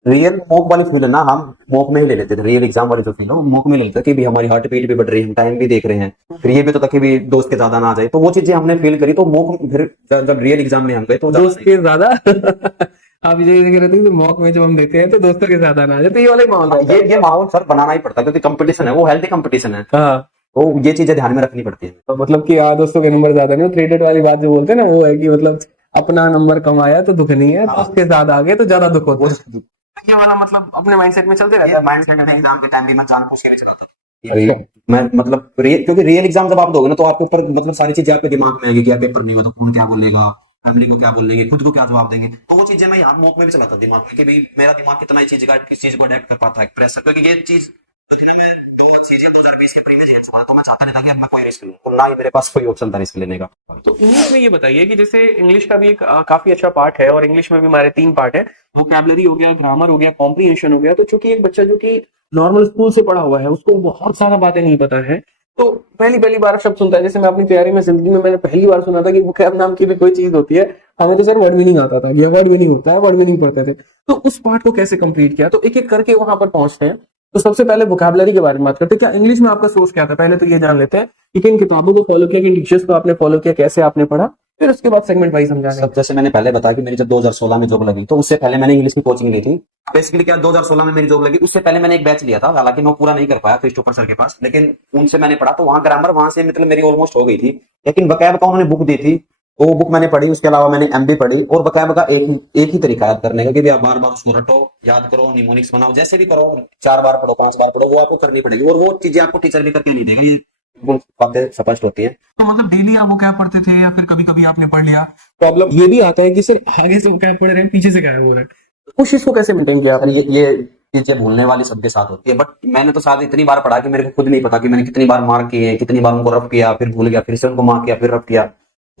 रियल मॉक वाली फील है ना, हम मॉक में ही ले लेते थे। रियल एग्जाम वाली जो फील है वो मॉक में ले लेते थे कि भी हमारी हार्ट बीट भी बढ़ रही है, हम टाइम भी देख रहे हैं, फिर ये भी तो ताकि भी दोस्त के ज्यादा ना आ जाए, तो वो चीजें हमने फील करी। तो मॉक फिर जब रियल एग्जाम में हम गए तो दोस्त के ज्यादा आप ये कह रहे थे कि मॉक में जब हम देते हैं तो दोस्तों के ज्यादा ना आ जाए, तो ये वाला ही माहौल है। ये माहौल सर बनाना ही पड़ता है, क्योंकि कंपटीशन है, वो हेल्थी कंपटीशन है, हाँ, तो ये चीजें ध्यान में रखनी पड़ती है। तो मतलब कि दोस्तों के नंबर ज्यादा नहीं, क्रेडिट वाली बात जो बोलते हैं ना, वो है कि मतलब अपना नंबर कम आया तो दुख नहीं है, दोस्त के साथ आगे तो ज्यादा दुख होता है। ये वाला मतलब अपने माइंडसेट में चलते रहता है। माइंडसेट में एग्जाम के टाइम भी मैं जान पूछ के नहीं चलाता। मैं मतलब क्योंकि रियल एग्जाम जब आप दोगे ना, तो आपके ऊपर मतलब सारी चीजें आपके दिमाग में आएगी कि यार पेपर नहीं हुआ तो कौन क्या बोलेगा, फैमिली को क्या बोलेंगे, खुद को क्या जवाब देंगे। तो वो चीजें मैं यहाँ मॉक में भी चलाता दिमाग में कि भाई मेरा दिमाग कितना ही चीज का किस चीज को अडेप्ट कर पाता है प्रेशर, क्योंकि ये चीज तो मैं चाहता नहीं था कि अब मैं कोई रिस्क लूं, ना ही मेरे पास कोई ऑप्शन था रिस्क लेने का। तो इंग्लिश में ये बताइए कि जैसे इंग्लिश का भी एक काफी अच्छा पार्ट है, और इंग्लिश में भी हमारे 3 पार्ट है, वोकैबुलरी हो गया, ग्रामर हो गया, कॉम्प्रिहेंशन हो गया। तो चूंकि एक बच्चा जो कि नॉर्मल स्कूल से पढ़ा हुआ है, उसको बहुत सारा बातें नहीं पता है, तो पहली बार शब्द सुनता है। जैसे मैं अपनी तैयारी में जिंदगी में मैंने पहली बार सुना था कि वोकैब नाम की भी कोई चीज होती है। हमें तो सर वर्ड मीनिंग आता था, ये वर्ड मीनिंग होता है, वर्ड मीनिंग पढ़ते थे। तो उस पार्ट को कैसे कंप्लीट किया, तो एक एक करके वहां पर पहुंचते हैं। तो सबसे पहले वोकैबुलरी के बारे में बात करते हैं। क्या इंग्लिश में आपका सोर्स क्या था, पहले तो ये जान लेते हैं कि किन किताबों को फॉलो किया, किन टीचर्स को आपने फॉलो किया, कैसे आपने पढ़ा, फिर उसके बाद सेगमेंट वाइज समझाने। सब जैसे मैंने पहले बताया कि मेरी जब 2016 में जॉब लगी, तो उससे पहले मैंने इंग्लिश की कोचिंग ली थी। बेसिकली क्या 2016 में मेरी जॉब लगी, उससे पहले मैंने एक बैच लिया था, हालांकि मैं पूरा नहीं कर पाया क्रिस्टोफर सर के पास, लेकिन उनसे मैंने पढ़ा। तो वहां ग्रामर वहां से मतलब मेरी ऑलमोस्ट हो गई थी। लेकिन वोकैब का उन्होंने बुक दी थी, तो वो बुक मैंने पढ़ी। उसके अलावा मैंने एमबी पढ़ी, और वोकैब का एक ही तरीका याद करने का कि आप बार बार उसको रटो, याद करो, निमोनिक्स बनाओ, जैसे भी करो, 4 बार पढ़ो, 5 बार पढ़ो, वो आपको करनी पड़ेगी। और वो चीजें आपको टीचर भी करके नहीं देगी, बातें स्पष्ट होती है। तो मतलब डेली आप वो क्या पढ़ते थे या फिर कभी कभी आपने पढ़ लिया? प्रॉब्लम ये भी आता है कि सर आगे से वो क्या पढ़ रहे हैं, पीछे से क्या हो रहा है, उस चीज को कैसे मेंटेन किया आपने? ये चीजें भूलने वाली सबके साथ होती है, बट मैंने तो साथ इतनी बार पढ़ा कि मेरे को खुद नहीं पता कि मैंने कितनी बार मार्क किए, कितनी बार उनको रफ किया, फिर भूल गया, फिर से उनको मार्क किया, फिर रफ किया।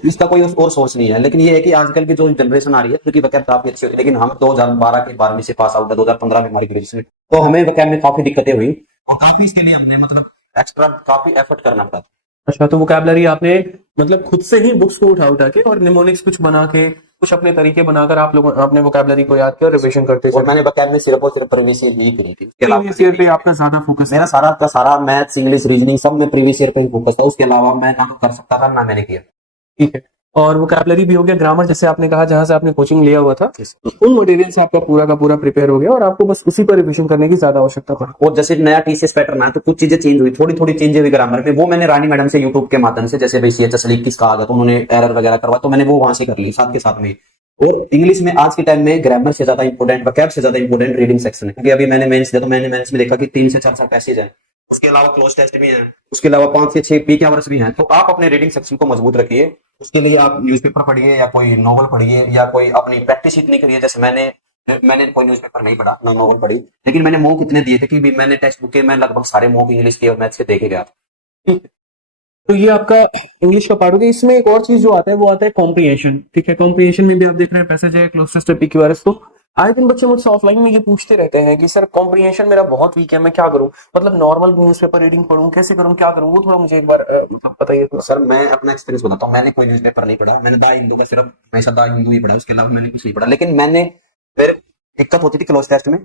इसका कोई और सोर्स नहीं है। लेकिन ये है कि आजकल की जो जनरेशन आ रही है, क्योंकि वोकैब काफी अच्छी होती है, लेकिन हम 2012 के 12वीं से पास आउट है, 2015 में हमारी ग्रेजुएशन, तो हमें वोकैब में काफी दिक्कतें हुई, और काफी इसके लिए हमने मतलब एक्स्ट्रा काफी एफर्ट करना पड़ा। अच्छा, तो वोकैबुलरी आपने मतलब खुद से ही बुक्स को उठा के और निमोनिक्स कुछ बना के कुछ अपने तरीके बनाकर आप लोग अपने वोकैबुलरी को याद किया और रिविजन करते और मैंने vocab में सिर्फ और सिर्फ प्रीवियस ईयर ही करी थी, उसके अलावा प्रीवियस ईयर पे आपका ज्यादा फोकस मेरा सारा का सारा मैथ्स इंग्लिश रीजनिंग सब में प्रीवियस ईयर पे ही फोकस था। उसके अलावा मैं ना तो कर सकता था ना मैंने किया। ठीक है। और वोकैबुलरी भी हो गया, ग्रामर जैसे आपने कहा जहां से आपने कोचिंग लिया हुआ था उन मटेरियल से आपका पूरा का पूरा प्रिपेयर हो गया और आपको बस उसी पर रिविजन करने की ज्यादा आवश्यकता पड़ी। और जैसे नया टीसीएस पैटर्न आया तो कुछ चीजें चेंज हुई, थोड़ी थोड़ी चेंज हुई ग्रामर में, वो मैंने रानी मैडम से यूट्यूब के माध्यम से, जैसे भाई CHS लीग किसका आ गया तो उन्होंने एरर वगैरह करवा तो मैंने वो वहां से कर ली साथ के साथ में। और इंग्लिश में आज के टाइम में ग्रामर से ज्यादा इंपोर्टेंट, वोकैब से ज्यादा इंपोर्टेंट रीडिंग सेक्शन है, क्योंकि अभी मैंने मेंस दिया तो मैंने मेंस में देखा कि 3 से 4 पैसेज है, उसके अलावा क्लोज टेस्ट भी है, उसके अलावा 5 से 6 पीक आवर्स भी हैं। तो आप अपने रीडिंग सेक्शन को मजबूत रखिए, उसके लिए आप न्यूज़पेपर पढ़िए या कोई नॉवल पढ़िए या कोई अपनी प्रैक्टिस इतनी करिए। जैसे मैंने कोई न्यूज़पेपर नहीं पढ़ा ना नॉवल पढ़ी, लेकिन मैंने मॉक इतने दिए थे कि भी मैंने टेक्स्ट बुक के मैं लगभग सारे मॉक इंग्लिश के और मैथ्स के देखे गया था। ठीक है। तो ये आपका इंग्लिश का पार्ट हो गया। इसमें एक और चीज जो आता है वो आता है कॉम्प्रिहेंशन। ठीक है, कॉम्प्रिहेंशन में भी आप देख रहे हैं पैसेज है, क्लोज टेस्ट, पीक्यूआरएस। तो आए दिन बच्चे मुझसे ऑफलाइन में ये पूछते रहते हैं कि सर कॉम्प्रिहेंशन मेरा बहुत वीक है, मैं क्या करूं, मतलब नॉर्मल न्यूज़पेपर रीडिंग पढूं, कैसे करूं, क्या करूं, वो थोड़ा मुझे एक बार मतलब बताइए थोड़ा। सर मैं अपना एक्सपीरियंस बताता हूँ, मैंने कोई न्यूज़पेपर नहीं पढ़ा, मैंने द हिंदू का सिर्फ हमेशा द हिंदू ही पढ़ा, उसके अलावा मैंने कुछ नहीं पढ़ा। लेकिन मैंने मेरे दिक्कत होती थी क्लोज टेस्ट में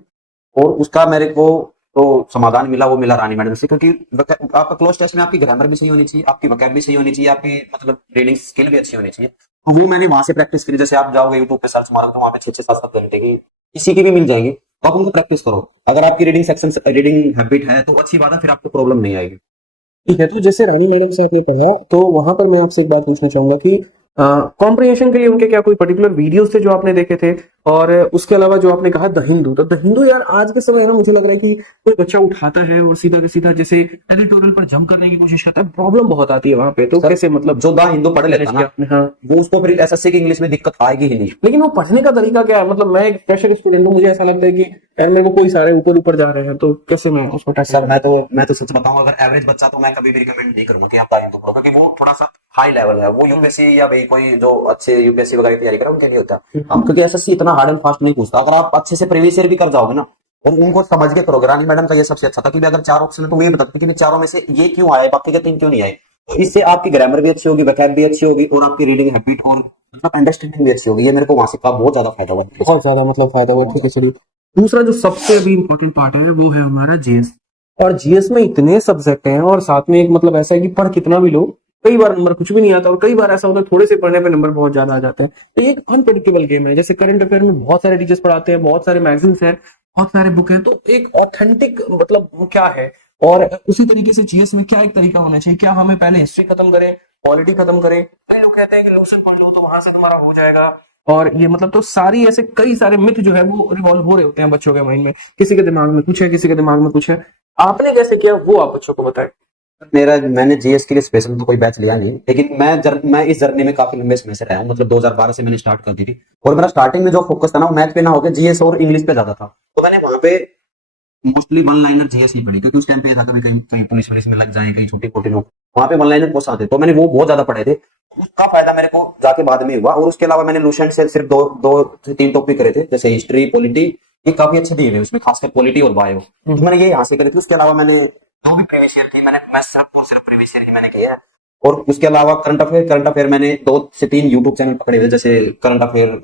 और उसका मेरे को तो समाधान मिला, वो मिला रानी मैडम से, क्योंकि आपका क्लोज टेस्ट में आपकी ग्रामर भी सही होनी चाहिए, आपकी वोकैब भी सही होनी चाहिए, आपकी मतलब रीडिंग स्किल भी अच्छी होनी चाहिए। तो वो मैंने वहां से प्रैक्टिस करी। जैसे आप जाओगे यूट्यूब पे सर्च मारोगे तो वहां पे 6-7 घंटे की किसी की भी मिल जाएंगे, तो आप उनको प्रैक्टिस करो। अगर आपकी रीडिंग सेक्शन रीडिंग हैबिट है तो अच्छी बात है, फिर आपको प्रॉब्लम नहीं आएगी। ठीक है, तो जैसे रानी मैडम से आपने पढ़ा तो वहां पर मैं आपसे एक बात पूछना चाहूंगा कि कॉम्प्रिहेंशन के लिए उनके क्या कोई पर्टिकुलर वीडियोस थे जो आपने देखे थे, और उसके अलावा जो आपने कहा द हिंदू, तो द हिंदू यार आज के समय ना मुझे लग रहा है कि कोई बच्चा उठाता है और सीधा का सीधा जैसे एडिटोरियल पर जंप करने की कोशिश करता है, प्रॉब्लम बहुत आती है वहां पे। तो सर, कैसे मतलब जो द हिंदू पढ़ लेता ना, हाँ, वो उसको फिर एसएससी की इंग्लिश में दिक्कत आएगी ही नहीं। लेकिन वो पढ़ने का तरीका क्या है, मतलब मैं एक फ्रेशर स्टूडेंट हूँ, मुझे ऐसा लगता है कि यार मेरे को कोई सारे ऊपर ऊपर जा रहे हैं, तो कैसे मैं उसको टच। सर मैं तो सच बताऊं, अगर एवरेज बच्चा तो मैं कभी भी रिकमेंड नहीं करूंगा कि आप द हिंदू पढ़ो, क्योंकि वो थोड़ा सा हाई लेवल है, वो यूपीएससी या भाई कोई जो अच्छे यूपीएससी वगैरह की तैयारी कर रहा है उनके लिए होता है। अब क्योंकि एसएससी इतना हार्ड एंड फास्ट नहीं पूछता, अगर आप अच्छे से प्रीवियस ईयर भी कर जाओगे ना और उनको समझ के करोगे। रानी मैडम का ये सबसे अच्छा था कि अगर 4 ऑप्शन है तो वो ये बताते कि चारों में से ये क्यों आए, बाकी के 3 क्यों नहीं आए। तो इससे आपकी ग्रामर भी अच्छी होगी, वोकैब भी अच्छी होगी और आपकी रीडिंग हैबिट और मतलब अंडरस्टैंडिंग भी अच्छी होगी। ये मेरे को वहां से बहुत ज्यादा फायदा हुआ, बहुत ज्यादा मतलब फायदा हुआ। ठीक है, चलिए दूसरा जो सबसे अभी इंपॉर्टेंट पार्ट है वो है हमारा जीएस। और जीएस में इतने सब्जेक्ट हैं और साथ में एक मतलब ऐसा है कि पढ़ कितना भी लो कई बार नंबर कुछ भी नहीं आता, और कई बार ऐसा होता है थोड़े से पढ़ने पे नंबर बहुत ज्यादा आ जाते हैं। तो ये एक अनप्रेडिक्टेबल गेम है। जैसे करंट अफेयर में बहुत सारे टीचर्स पढ़ाते हैं, बहुत सारे मैगजीन्स हैं, बहुत सारे बुक हैं, तो एक ऑथेंटिक मतलब क्या है, और उसी तरीके से जीएस में क्या एक तरीका होना चाहिए। क्या हमें पहले हिस्ट्री खत्म करें, पॉलिटी खत्म करें, कई लोग कहते हैं कि लूसेंट पढ़ लो तो वहां से तुम्हारा हो जाएगा, और ये मतलब तो सारी ऐसे कई सारे मिथ जो है वो रिवॉल्व हो रहे होते हैं बच्चों के माइंड में, किसी के दिमाग में कुछ है, किसी के दिमाग में कुछ है। आपने कैसे किया वो आप बच्चों को बताएं। मैंने जीएस के लिए स्पेशल तो कोई बैच लिया नहीं, लेकिन मैं इस जर्नी में काफी लंबे समय से रहा हूँ। मतलब 2012 से मैंने स्टार्ट कर दी थी, और मेरा स्टार्टिंग में जो फोकस था ना वो मैथ पे ना होकर जीएस और इंग्लिश पे ज्यादा था। तो मैंने वहां पे मोस्टली वन लाइनर जीएस ही पढ़ी, क्योंकि उस टाइम पे था कभी कहीं कहीं पुलिस पुलिस में लग जाए, कहीं छोटी मोटी लोग वहां पे वन लाइनर पोस्ट आते, तो मैंने वो बहुत ज्यादा पढ़े थे। उसका फायदा मेरे को जाके बाद में हुआ। और उसके अलावा मैंने लूसेंट से सिर्फ 2 से 3 टॉपिक करे थे, जैसे हिस्ट्री, पॉलिटी, ये काफी अच्छे दिए हुए उसमें, खासकर पॉलिटी और बायो, तो मैंने ये यहाँ से करे थे। उसके अलावा मैंने जो भी प्रीवियस ईयर थी मैं सिर्फ प्रीवियस ईयर ही मैंने किया है। और उसके अलावा करंट अफेयर मैंने 2 से 3 यूट्यूब चैनल पकड़े हुए, जैसे करंट अफेयर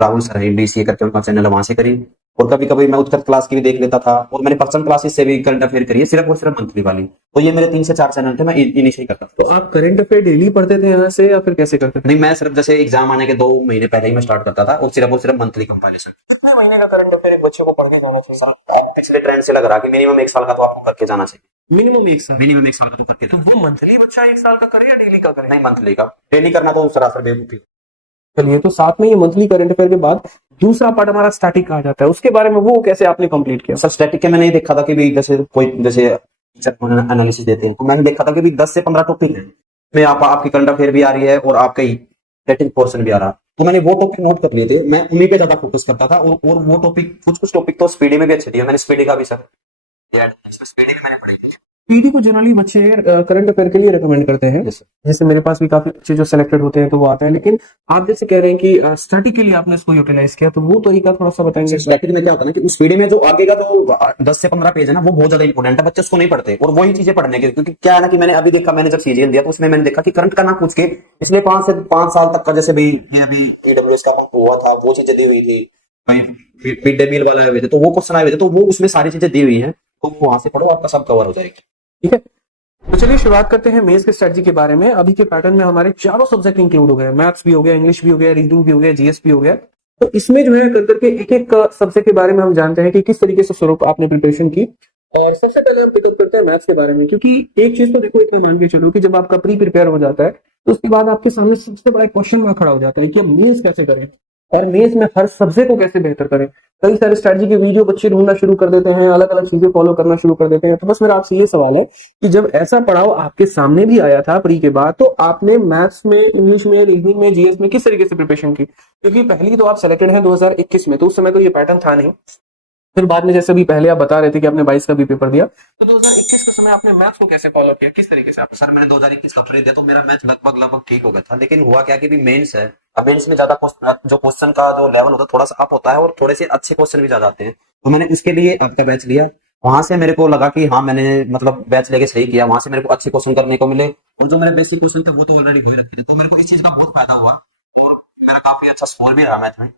राहुल सर है डीसीए करके उनका चैनल है, वहां से करी। और कभी कभी मैं उत्तर क्लास की भी देख लेता था, और मैंने पर्सनल क्लासेस से भी करंट अफेयर करी है, सिर्फ और सिर्फ मंथली वाली। तो ये मेरे 3 से 4 चैनल थे, मैं इन्हीं से ही करता था। तो आप करंट अफेयर डेली पढ़ते थे यहाँ से या फिर कैसे करते थे। नहीं, मैं सिर्फ जैसे एग्जाम आने के 2 महीने पहले ही मैं स्टार्ट करता था, और सिर्फ मंथली कंपाइलेशन। कितने महीने का करंट अफेयर एक बच्चे को पढ़ के जाना चाहिए। पिछले ट्रेंड से लग रहा कि मिनिमम 1 साल का तो आपको करके जाना चाहिए। मिनिमम 1 साल। मिनिमम 1 साल का तो करके तो जाना। वो मंथली बच्चा 1 साल का करे या डेली का करे। नहीं, मंथली का। डेली करना तो सरासर बेवकूफी। चलिए, तो साथ में ये मंथली करंट अफेयर के बाद दूसरा पार्ट हमारा स्टैटिक आ जाता है, उसके बारे में वो कैसे आपने कंप्लीट किया। सर स्टैटिक के मैंने ये देखा था कि भी जैसे एनालिसिस देते हैं, तो मैंने देखा था कि भी 10 से 15 टॉपिक है में आपकी करंट अफेयर भी आ रही है और आपका स्टैटिक पोर्शन भी आ रहा है। तो मैंने वो टॉपिक नोट कर लिए थे, मैं उन्हीं पे ज्यादा फोकस करता था। और वो टॉपिक कुछ टॉपिक तो स्पीडी में भी अच्छे थे, मैंने स्पीडी का भी सर स्पीडी भी मैंने पढ़ी थी। पीडी को जनरली बच्चे करंट अफेयर के लिए रेकमेंड करते हैं। Yes, sir. जैसे मेरे पास भी काफी बच्चे जो सिलेक्टेड होते हैं तो वो आते हैं, लेकिन आप जैसे कह रहे हैं कि स्टडी के लिए आपने इसको यूटिलाइज किया, तो वो तरीका थोड़ा सा बताएंगे। स्टैटिक में क्या होता है ना कि उस पीडी में जो आगे का जो 10 से 15 पेज है ना, वो बहुत ज्यादा इंपॉर्टेंट है, बच्चे उसको नहीं पढ़ते और वही चीजें पढ़ने के, क्योंकि क्या है ना कि मैंने अभी देखा, मैंने जब सीजीएल दिया तो उसमें मैंने देखा कि करंट का ना पूछ के इसलिए 5 साल तक का, जैसे भी ये अभी ईडब्ल्यूएस का हुआ था, वो चीजें दी हुई थी, मिड डे मील वाला आए हुए थे, तो वो क्वेश्चन आए हुए थे, तो वो उसमें सारी चीजें दी हुई है, तो वहां से पढ़ो, आपका सब कवर हो जाएगी। ठीक है, तो चलिए शुरुआत करते हैं मेंस के स्ट्रेटजी के बारे में। अभी के पैटर्न में हमारे चारों सब्जेक्ट इंक्लूड हो गए, मैथ्स भी हो गया, इंग्लिश भी हो गया, रीडिंग भी हो गया, जीएस भी हो गया। तो इसमें जो है करके एक एक सब्जेक्ट के बारे में हम जानते हैं कि किस तरीके से स्वरूप आपने प्रिपरेशन की। और सबसे पहले हम पिकअप करते हैं मैथ्स के बारे में, क्योंकि एक चीज तो देखो, इतना मान के चलो कि जब आपका प्री प्रिपेयर हो जाता है तो उसके बाद आपके सामने सबसे बड़ा क्वेश्चन मार्क खड़ा हो जाता है कि हम मेंस कैसे करें और मेंस में हर सब्जेक्ट को कैसे बेहतर करें। कई सारे स्ट्रेटजी के वीडियो बच्चे ढूंढना शुरू कर देते हैं, अलग अलग चीजें फॉलो करना शुरू कर देते हैं। तो बस मेरा आपसे ये सवाल है कि जब ऐसा पड़ाव आपके सामने भी आया था प्री के बाद, तो आपने मैथ्स में, इंग्लिश में, रीजनिंग में, जीएस में किस तरीके से प्रिपरेशन की? क्योंकि पहली तो आप सेलेक्टेड हैं 2021 में, तो उस समय तो ये पैटर्न था नहीं। फिर बाद में जैसे भी पहले आप बता रहे थे कि आपने 22 का भी पेपर दिया, तो 2021 के समय आपने मैथ्स को कैसे फॉलो किया, किस तरीके से आप? सर मैंने 2021 का प्री दिया तो मेरा मैथ लगभग ठीक हो गया था, लेकिन हुआ क्या कि भी मेंस है, अब मेंस में ज्यादा जो क्वेश्चन का जो लेवल होता है थोड़ा सा अप होता है और थोड़े से अच्छे क्वेश्चन भी ज्यादा आते हैं, तो मैंने उसके लिए आपका बैच लिया। वहां से मेरे को लगा कि हाँ, मैंने मतलब बैच लेके सही किया, वहां से मेरे को अच्छे क्वेश्चन करने को मिले, और जो मेरे बेसिक क्वेश्चन थे वो तो ऑलरेडी हो ही रखे थे, तो मेरे को इस चीज का बहुत फायदा हुआ और मेरा काफी अच्छा स्कोर भी रहा मैथ में।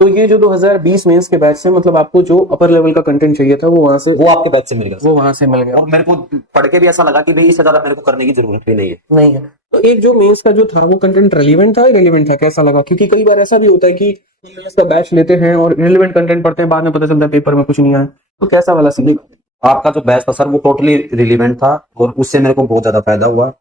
तो ये जो 2020 मेंस के बैच से, मतलब आपको जो अपर लेवल का कंटेंट चाहिए था वो वहां से, वो आपके बैच से मिल गया, वो वहां से मिल गया और मेरे को पढ़ के भी ऐसा लगा कि भाई इससे ज्यादा मेरे को करने की जरूरत भी नहीं है। नहीं है। तो एक जो मेंस का जो था वो कंटेंट रेलिवेंट था, इरेलीवेंट था, कैसा लगा? क्योंकि कई बार ऐसा भी होता है कि हम मेंस का बैच लेते हैं और रिलेवेंट कंटेंट पढ़ते हैं, बाद में पता चलता है पेपर में कुछ नहीं आया। तो कैसा वाला सीन? आपका जो बैच था सर वो टोटली रिलीवेंट था और उससे मेरे को बहुत ज्यादा फायदा हुआ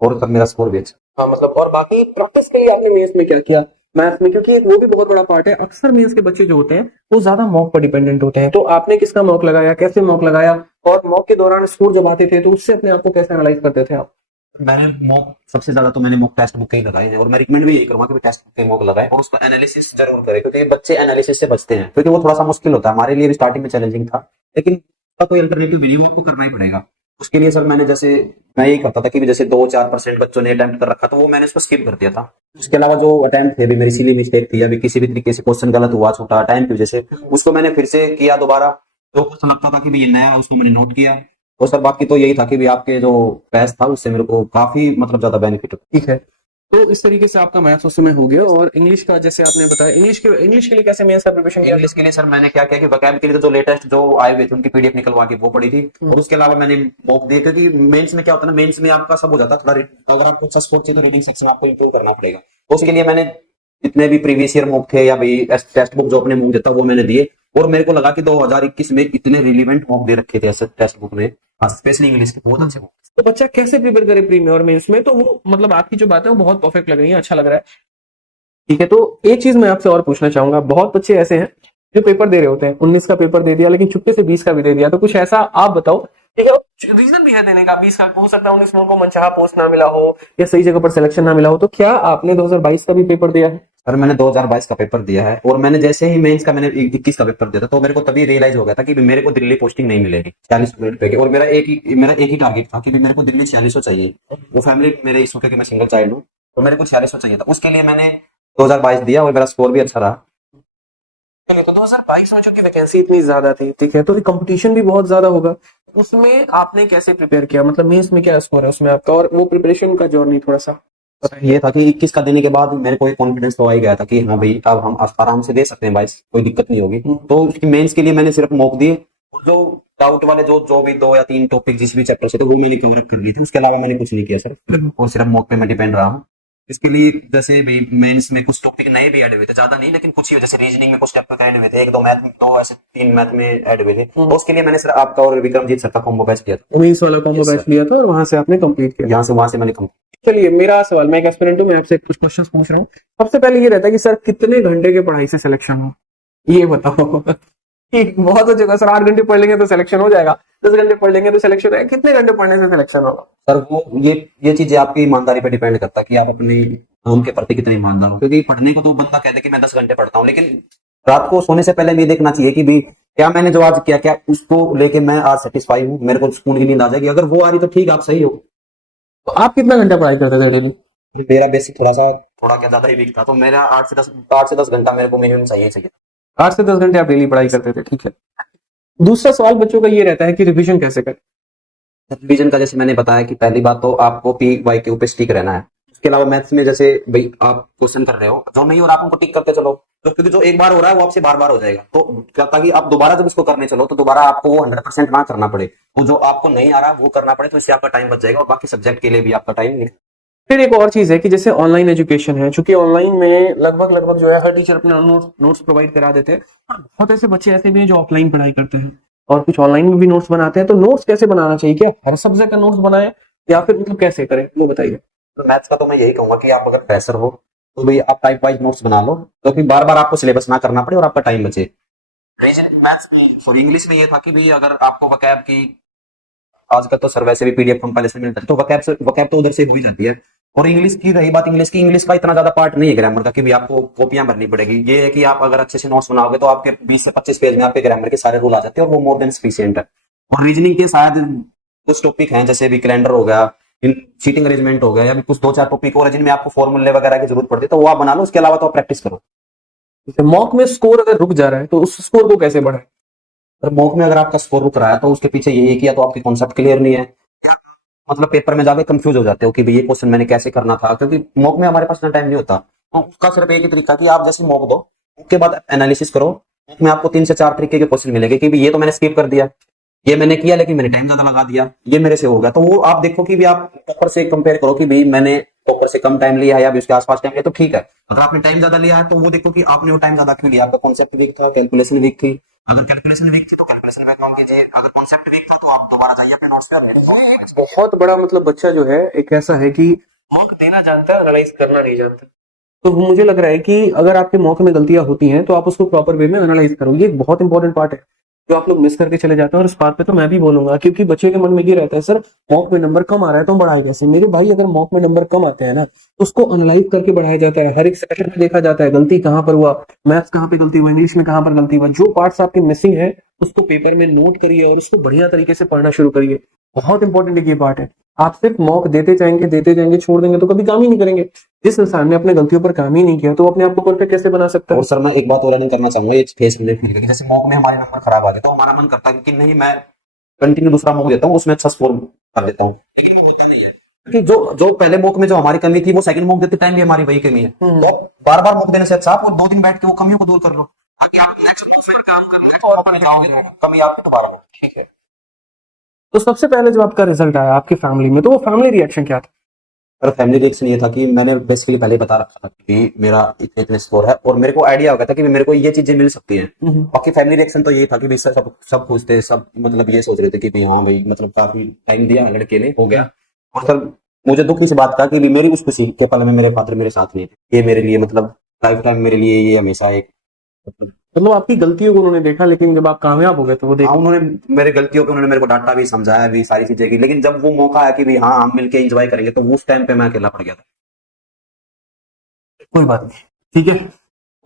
और तब मेरा स्कोर भी अच्छा। हाँ, मतलब और बाकी प्रैक्टिस के लिए आपने मेंस में क्या किया मैथ्स में? क्योंकि एक वो भी बहुत बड़ा पार्ट है, अक्सर मेंस के बच्चे जो होते हैं वो ज्यादा मॉक पर डिपेंडेंट होते हैं। तो आपने किसका मॉक लगाया, कैसे मॉक लगाया, और मॉक के दौरान स्कोर जब आते थे तो उससे अपने आप को कैसे एनालाइज करते थे आप? मैंने मॉक सबसे ज्यादा तो मैंने मॉक टेक्स्ट बुक ही लगाए हैं, और मैं रिकमेंड भी यही करूंगा कि टेक्स्ट बुक के मॉक लगाएं और उसका एनालिसिस जरूर करें, क्योंकि बच्चे एनालिसिस से बचते हैं, क्योंकि वो थोड़ा सा मुश्किल होता है, हमारे लिए भी स्टार्टिंग में चैलेंजिंग था, लेकिन उसका कोई अल्टरनेटिव नहीं, वो आपको करना ही पड़ेगा। उसके लिए सर मैंने जैसे मैं यही करता था कि जैसे 2-4% बच्चों ने अटेम्प्ट कर रखा तो वो मैंने उसको स्किप कर दिया था। उसके अलावा जो अटेम्प्ट थे भी मेरी सिली मिस्टेक थी, अभी किसी भी तरीके से क्वेश्चन गलत हुआ छोटा टाइम की वजह से, उसको मैंने फिर से किया दोबारा, जो क्वेश्चन लगता था कि भाई ये नया है उसको मैंने नोट किया। और सर बाकी तो यही था कि भी आपके जो बैच था उससे मेरे को काफी मतलब ज्यादा बेनिफिट हुआ। ठीक है, तो इस तरीके से आपका मैथ्स उस समय हो गया। और इंग्लिश का जैसे आपने बताया, इंग्लिश के लिए कैसे मेंस का प्रिपरेशन किया? इंग्लिश के लिए सर मैंने क्या किया कि वोकैब के लिए तो जो लेटेस्ट जो आए हुए थे उनकी पीडीएफ निकलवा के वो पढ़ी थी, और उसके अलावा मैंने मॉक दिए, क्योंकि मेंस में क्या होता है ना, मेंस में आपका सब हो जाता है थोड़ा, अगर आपको अच्छा स्कोर चाहिए तो रीडिंग सेक्शन आपको इंप्रूव करना पड़ेगा। तो उसके लिए मैंने जितने भी प्रीवियस ईयर मॉक थे या भाई टेक्स्ट बुक जो अपने मॉक देता वो मैंने दिए, और मेरे को लगा कि 2021 में इतने रिलीवेंट मॉक दे रखे थे ऐसे टेक्स्ट बुक में, स्पेशली इंग्लिश के बहुत अच्छे मॉक। तो बच्चा कैसे प्रिपेयर करे प्री में और मेंस में? तो वो मतलब आपकी जो बात है वो बहुत परफेक्ट लग रही है, अच्छा लग रहा है। ठीक है, तो एक चीज मैं आपसे और पूछना चाहूंगा, बहुत बच्चे ऐसे हैं जो पेपर दे रहे होते हैं, 19 का पेपर दे दिया लेकिन चुपके से 20 का भी दे दिया, तो कुछ ऐसा आप बताओ। ठीक है, रीजन भी है देने का, 20 का हो सकता है 19 को मनचाहा पोस्ट ना मिला हो या सही जगह पर सिलेक्शन ना मिला हो। तो क्या आपने 2022 का भी पेपर दिया है? सर मैंने 2022 का पेपर दिया है, और मैंने जैसे ही मेंस का मैंने 21 का पेपर दिया था तो मेरे को तभी रियलाइज हो गया था कि मेरे को दिल्ली पोस्टिंग नहीं मिलेगी 40 मिनट पे, और मेरा एक ही टारगेट था कि मेरे को दिल्ली 4600 चाहिए। वो फैमिली मेरे इशू के मैं सिंगल चाइल्ड हूँ, तो मेरे को 4600 चाहिए था, उसके लिए मैंने 2022 दिया और मेरा स्कोर भी अच्छा रहा। चलिए, तो 2022 में चूंकि वैकेंसी इतनी ज्यादा थी, ठीक है, तो कंपटीशन भी बहुत ज्यादा होगा, उसमें आपने कैसे प्रिपेयर किया? मतलब मेंस में क्या स्कोर है उसमें आपका, और वो प्रिपरेशन का जर्नी थोड़ा सा ये था कि 21 का देने के बाद मेरे को एक कॉन्फिडेंस तो आ ही गया था कि हाँ भाई अब हम आराम से दे सकते हैं 22, कोई दिक्कत नहीं होगी। तो उसकी मेंस के लिए मैंने सिर्फ मॉक दिए, और जो डाउट वाले जो भी 2 या 3 टॉपिक जिस भी चैप्टर से थे वो मैंने कवर अप कर लिए थे, उसके अलावा मैंने कुछ नहीं किया सर, और सिर्फ मॉक पे मैं डिपेंड रहा हूँ। इसके लिए जैसे भी मेंस में कुछ टॉपिक नए भी ऐड हुए थे, ज्यादा नहीं लेकिन कुछ ही, जैसे रीजनिंग में कुछ टॉपिक ऐड हुए थे, 1-2 मैथ, 2 ऐसे 3 मैथ में ऐड हुए थे, तो उसके लिए मैंने सर आपका और विक्रमजीत सर का कॉम्बो बैच किया था, मेंस वाला कॉम्बो बैच लिया था और वहां से आपने कंप्लीट किया। यहाँ से वहां से मैंने चलिए, मेरा सवाल, मैं एक एस्पिरेंट हूं, मैं आपसे कुछ क्वेश्चंस पूछ रहा हूँ। सबसे पहले ये रहता है कि सर कितने घंटे के पढ़ाई से सिलेक्शन हो, ये बताओ। बहुत हो जगह सर 8 घंटे पढ़ लेंगे तो सिलेक्शन हो जाएगा, 10 घंटे पढ़ लेंगे तो सिलेक्शन है, कितने घंटे पढ़ने से सिलेक्शन होगा? सर वो ये चीजें आपकी ईमानदारी पे डिपेंड करता है कि आप अपने काम के प्रति कितने ईमानदार हो, क्योंकि पढ़ने को तो बंदा कहते कि मैं 10 घंटे पढ़ता हूँ, लेकिन रात को सोने से पहले ये देखना चाहिए कि भी क्या मैंने जो आज किया, क्या उसको लेके मैं आज सेटिस्फाई हूँ, मेरे को सुकून की नींद आ जाएगी। अगर वो आ रही तो ठीक, आप सही हो। तो आप कितना घंटा पढ़ाई करते थे डेली? मेरा बेसिक थोड़ा क्या ज्यादा ही वीक था, तो मेरा 8 से 10 घंटा मेरे को मिनिमम चाहिए चाहिए। 8 से 10 घंटे आप डेली पढ़ाई करते थे, ठीक है। दूसरा सवाल बच्चों का ये रहता है कि रिवीजन कैसे करें। रिवीजन का जैसे मैंने बताया कि पहली बात तो आपको पी वाई क्यू पे स्टिक रहना है। उसके अलावा मैथ्स में जैसे भाई आप क्वेश्चन कर रहे हो, जो नहीं हो रहा आप उनको टिक करते चलो, तो क्योंकि जो एक बार हो रहा है वो आपसे बार बार हो जाएगा, तो क्या ताकि आप दोबारा जब इसको करने चलो तो दोबारा आपको वो 100% ना करना पड़े, वो जो आपको नहीं आ रहा वो करना पड़े, तो इससे आपका टाइम बच जाएगा और बाकी सब्जेक्ट के लिए भी आपका टाइम नहीं। फिर एक और चीज है कि जैसे ऑनलाइन एजुकेशन है, चूंकि ऑनलाइन में लगभग लगभग जो है हर टीचर अपने नोट्स प्रोवाइड करा देते हैं, और बहुत ऐसे बच्चे ऐसे भी हैं जो ऑफलाइन पढ़ाई करते हैं और कुछ ऑनलाइन में भी नोट्स बनाते हैं। तो नोट्स कैसे बनाना चाहिए, क्या हर सब्जेक्ट का नोट्स बनाए या फिर मतलब कैसे करें, वो बताइए। तो मैथ्स का तो मैं यही कहूंगा कि आप अगर फ्रेशर हो तो भाई आप टाइप वाइज नोट्स बना लो, तो फिर बार बार आपको सिलेबस ना करना पड़े और आपका टाइम बचे। रीजनिंग मैथ्स सॉरी इंग्लिश में ये था कि भाई अगर आपको वकैब की, आजकल तो सर वैसे भी पीडीएफ फॉर्म पहले से मिलता है, तो वकैब तो उधर से हो ही जाती है। और इंग्लिश की रही बात, इंग्लिश का इतना ज्यादा पार्ट नहीं है ग्रामर का कि भी आपको कॉपियां भरनी पड़ेगी। ये है कि आप अगर अच्छे से नोट्स बनाओगे तो आपके 20 से 25 पेज में आपके ग्रामर के सारे रूल आ जाते हैं और वो मोर देन सफिशिएंट है। और रीजनिंग के शायद कुछ टॉपिक हैं जैसे भी कैलेंडर हो गया, सीटिंग अरेंजमेंट हो गया, या भी कुछ 2-4 टॉपिक और जिनमें आपको फॉर्मूले वगैरह की जरूरत पड़ती है, तो वो आप बना लो। उसके अलावा तो आप प्रैक्टिस करो। जैसे मॉक में स्कोर अगर रुक जा रहा है तो उस स्कोर को कैसे बढ़ाएं। और मॉक में अगर आपका स्कोर रुक रहा है तो उसके पीछे यही है कि या तो आपकी कॉन्सेप्ट क्लियर नहीं है, मतलब पेपर में जाके कंफ्यूज हो जाते हो कि भाई ये क्वेश्चन मैंने कैसे करना था, क्योंकि मॉक में हमारे पास इतना टाइम नहीं होता। तो उसका सिर्फ एक ही तरीका कि आप जैसे मॉक दो उसके बाद एनालिसिस करो, उसमें आपको 3 से 4 तरीके के क्वेश्चन मिलेंगे कि भाई ये तो मैंने स्किप कर दिया, ये मैंने किया लेकिन मैंने टाइम ज्यादा लगा दिया, ये मेरे से हो गया। तो वो आप देखो कि भी आप टॉपर से कंपेयर करो कि भाई मैंने टॉपर से कम टाइम लिया है या भी उसके आसपास टाइम लिया, तो ठीक है। अगर आपने टाइम ज्यादा लिया है तो वो देखो कि आपने वो टाइम ज्यादा क्यों लिया, आपका कॉन्सेप्ट वीक था, कैलकुलेशन वीक थी। अगर कैलकुलेशन वीक थी तो कैलकुलेशन बैकग्राउंड कीजिए, अगर कॉन्सेप्ट वीक था तो आप दोबारा जाइए अपने नोट्स पे। बहुत बड़ा मतलब बच्चा जो है एक ऐसा है कि मॉक देना जानता है, एनालाइज करना नहीं जानता। तो मुझे लग रहा है कि अगर आपके मॉक में गलतियां होती हैं तो आप उसको प्रॉपर वे में एनालाइज करो। ये एक बहुत इंपॉर्टेंट पार्ट है जो आप लोग मिस करके चले जाते हैं। और इस बात पे तो मैं भी बोलूंगा, क्योंकि बच्चे के मन में ये रहता है सर मॉक में नंबर कम आ रहा है तो बढ़ाए कैसे। मेरे भाई अगर मॉक में नंबर कम आते हैं ना तो उसको एनालाइज करके बढ़ाया जाता है, हर एक सेक्शन में देखा जाता है गलती कहाँ पर हुआ, मैथ्स कहाँ पे गलती हुआ, इंग्लिश में कहाँ पर गलती हुआ, जो पार्ट्स आपके मिसिंग है उसको पेपर में नोट करिए और उसको बढ़िया तरीके से पढ़ना शुरू करिए। बहुत इंपॉर्टेंट एक ये पार्ट है। आप सिर्फ मॉक देते जाएंगे छोड़ देंगे तो कभी काम ही नहीं करेंगे। जिस इंसान ने अपने गलतियों पर काम ही नहीं किया तो वो अपने आप को परफेक्ट कैसे बना सकता है। और सर मैं एक बात और ऐड करना चाहूंगा, ये फेस वैल्यू फील करके, जैसे मॉक में हमारे नंबर खराब आ गए तो हमारा मन करता है कि नहीं मैं कंटिन्यू दूसरा मॉक देता हूँ, उसमें अच्छा स्कोर कर देता हूँ, लेकिन वो होता नहीं है। क्योंकि जो जो पहले मॉक में जो हमारी कमी थी वो सेकंड मॉक देते टाइम भी हमारी वही कमी है। तो बार बार मॉक देने से अच्छा आप वो 2 दिन बैठ के वो कमियों को दूर कर लो, ताकि आप नेक्स्ट मॉक में काम करने और अपने जाओगे कमी आपकी दोबारा हो। ठीक है। तो सबसे पहले जब आपका रिजल्ट आया आपकी फैमिली में तो वो फैमिली रिएक्शन क्या था। पर फैमिली रिएक्शन ये था कि मैंने बेसिकली पहले बता रखा था कि मेरा इतने इतने स्कोर है और मेरे को आइडिया हो गया था कि मेरे को ये चीजें मिल सकती हैं। बाकी फैमिली रिएक्शन तो ये था कि भाई सब खुश थे, सब मतलब ये सोच रहे थे कि भाई हाँ भाई मतलब काफी टाइम दिया लड़के ने, हो गया। और सर मुझे दुख इस बात का कि भी मेरी उस खुशी के पल में मेरे फादर मेरे साथ नहीं थे। ये मेरे लिए मतलब लाइफ टाइम मेरे लिए ये हमेशा एक मतलब आपकी गलतियों को उन्होंने देखा, लेकिन जब आप कामयाब हो गए तो वो देखा। हाँ, उन्होंने मेरे गलतियों पे उन्होंने मेरे को डांटा भी, समझाया भी, सारी चीजें की, लेकिन जब वो मौका आया कि भी हाँ हम मिलके एंजॉय करेंगे तो उस टाइम पे मैं अकेला पड़ गया था। कोई बात नहीं, ठीक है।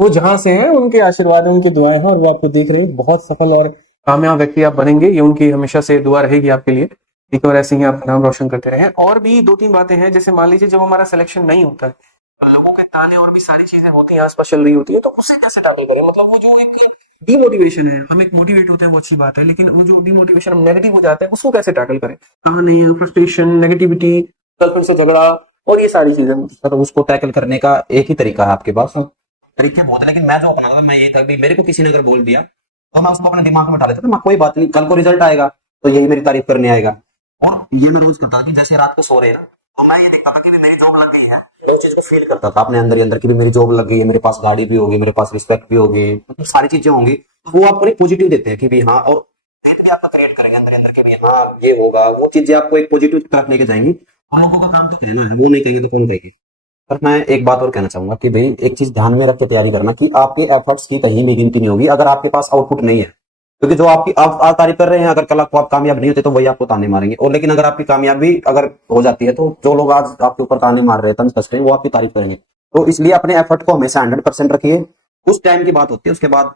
वो जहां से हैं उनके आशीर्वाद है, उनकी दुआएं हैं और वो आपको देख रहे हैं। बहुत सफल और कामयाब व्यक्ति आप बनेंगे, ये उनकी हमेशा से दुआ रहेगी आपके लिए। ठीक है, और ऐसे ही आपका नाम रोशन करते रहे। और भी 2-3 बातें हैं, जैसे मान लीजिए जब हमारा सिलेक्शन नहीं होता है, लोगों के ताने और भी सारी चीजें होती हैं आसपास चल रही होती है, तो उसे कैसे टैकल करें। मतलब वो जो एक डीमोटिवेशन है, हम एक मोटिवेट होते हैं वो अच्छी बात है, लेकिन वो जो डीमोटिवेशन हम नेगेटिव हो जाते हैं उसको कैसे टैकल करें। ताने, फ्रस्ट्रेशन, नेगेटिविटी, गर्लफ्रेंड से झगड़ा और ये सारी चीजें। सर उसको टैकल करने का एक ही तरीका है आपके पास, तरीके बहुत है, लेकिन मैं जो अपनाता था मैं ये था कि मेरे को किसी ने अगर बोल दिया तो मैं उसको अपने दिमाग में उठा लेता था, मैं कोई बात नहीं, कल को रिजल्ट आएगा तो यही मेरी तारीफ करने आएगा। और ये मैं रोज करता कि जैसे रात को सो रहे ना तो मैं ये देखता था कि मेरी जॉब लग गई है, मैं उस चीज को फील करता था अपने अंदर ही अंदर की भी मेरी जॉब लग गई है, मेरे पास गाड़ी भी होगी, मेरे पास रिस्पेक्ट भी होगी, मतलब सारी चीजें होंगी। तो वो आपको एक पॉजिटिव देते हैं कि भी हाँ, और फेथ भी आपका क्रिएट करेंगे अंदर अंदर के भी हाँ ये होगा, वो चीजें आपको एक पॉजिटिव तरफ लेके जाएंगी। और लोगों का काम तो कहना है, वो नहीं कहेंगे तो कौन कहेगी। पर मैं एक बात और कहना चाहूंगा कि भाई एक चीज ध्यान में रख के तैयारी करना कि आपके एफर्ट्स की कहीं भी गिनती नहीं होगी अगर आपके पास आउटपुट नहीं है। क्योंकि जो आपकी आप आज तारीफ कर रहे हैं, अगर कल को आप कामयाब नहीं होते तो वही आपको ताने मारेंगे। और लेकिन अगर आपकी कामयाबी अगर हो जाती है तो जो लोग आज आपके ऊपर ताने मार रहे हैं, तंज कस रहे हैं, वो आपकी तारीफ करेंगे। तो इसलिए अपने एफर्ट को हमेशा 100% रखिए। उस टाइम की बात होती है, उसके बाद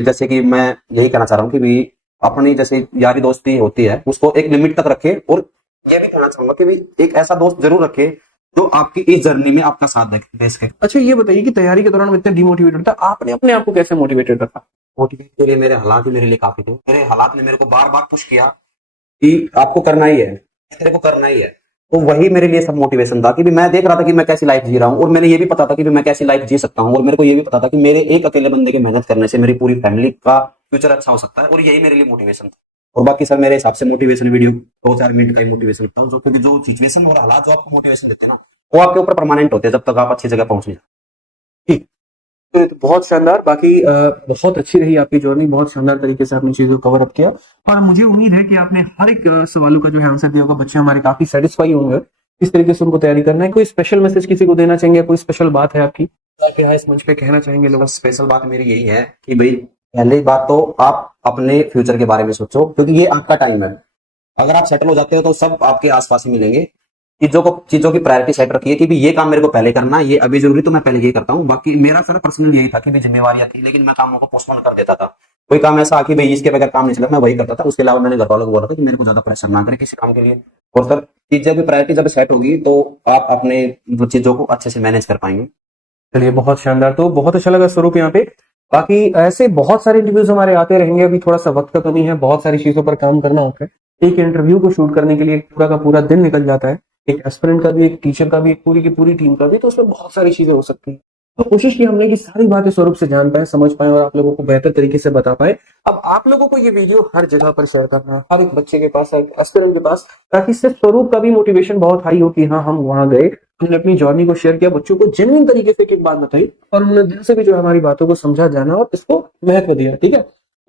जैसे कि मैं यही कहना चाह रहा हूँ कि भी अपनी जैसे यारी दोस्ती होती है उसको एक लिमिट तक रखे, और ये भी कहना चाहूंगा कि भी एक ऐसा दोस्त जरूर रखे जो आपकी इस जर्नी में आपका साथ दे सके। अच्छा ये बताइए कि तैयारी के दौरान मैं इतना डिमोटिवेटेड था, आपने अपने आप को कैसे मोटिवेटेड रखा? मोटिवेट के लिए मेरे हालात ही मेरे लिए काफी थे। मेरे हालात ने मेरे को बार बार पुश किया कि आपको करना ही है, तेरे को करना ही है। तो वही मेरे लिए सब मोटिवेशन था कि भी मैं देख रहा था कि मैं कैसी लाइफ जी रहा हूँ, और मैंने ये भी पता था कि भी मैं कैसी लाइफ जी सकता हूँ, और मेरे को ये भी पता था कि मेरे एक अकेले बंदे के मेहनत करने से मेरी पूरी फैमिली का फ्यूचर अच्छा हो सकता है, और यही मेरे लिए मोटिवेशन था। और बाकी सर मेरे हिसाब से मोटिवेशन वीडियो 2-4 मिनट का ही मोटिवेशन रखता हूँ, जो क्योंकि जो सिचुएशन और हालात जो आपको मोटिवेशन देते हैं ना, वो आपके ऊपर परमानेंट होते हैं जब तक आप अच्छी जगह पहुंच नहीं जाते। ठीक। तो बहुत शानदार। बाकी बहुत अच्छी रही आपकी जर्नी, बहुत शानदार तरीके से आपने चीजों को कवर अप किया, और मुझे उम्मीद है कि आपने हर एक सवालों का जो है आंसर दिया होगा। बच्चे हमारे काफी सेटिस्फाई होंगे इस तरीके से उनको तैयारी करना है। कोई स्पेशल मैसेज किसी को देना चाहेंगे? कोई स्पेशल बात है आपकी आप यहाँ इस मंच पे कहना चाहेंगे लोगों बस स्पेशल बात मेरी यही है कि भाई पहली बात तो आप अपने फ्यूचर के बारे में सोचो, क्योंकि ये आपका टाइम है। अगर आप सेटल हो जाते हो तो सब आपके आसपास ही मिलेंगे। चीजों की प्रायोरिटी सेट रखिए कि भी ये काम मेरे को पहले करना है, ये अभी जरूरी तो मैं पहले ये करता हूँ। बाकी मेरा सर पर्सनल यही था कि भी जिम्मेवारियां थी, लेकिन मैं कामों को पोस्टपोन कर देता था। कोई काम ऐसा कि भाई इसके बगैर काम नहीं चला, मैं वही करता था। उसके अलावा मैंने घर वालों को बोला था कि मेरे को ज्यादा प्रेशर ना करें किसी काम के लिए। और सर चीजों की प्रायोरिटी जब सेट होगी तो आप अपने चीजों को अच्छे से मैनेज कर पाएंगे। चलिए बहुत शानदार। तो बहुत अच्छा लगा स्वरूप यहाँ पे। बाकी ऐसे बहुत सारे इंटरव्यूज हमारे आते रहेंगे। अभी थोड़ा सा वक्त का कमी है, बहुत सारी चीजों पर काम करना होता है। एक इंटरव्यू को शूट करने के लिए पूरा का पूरा दिन निकल जाता है, एक एस्पिरेंट का भी, एक टीचर का भी, एक पूरी की पूरी टीम का भी। तो उसमें बहुत सारी चीजें हो सकती हैं। तो कोशिश की हमने कि सारी बातें स्वरूप से जान पाए, समझ पाए और आप लोगों को बेहतर तरीके से बता पाए। अब आप लोगों को ये वीडियो हर जगह पर शेयर करना है, हर एक बच्चे के पास, हर एक एस्पिरेंट के पास, ताकि इससे स्वरूप का भी मोटिवेशन बहुत हाई हो कि हाँ हम वहां गए, हमने अपनी जर्नी को शेयर किया, बच्चों को जेन्युइन तरीके से एक बात बताई, और उन्होंने दिल से भी जो है हमारी बातों को समझा, जाना और इसको महत्व दिया। ठीक है,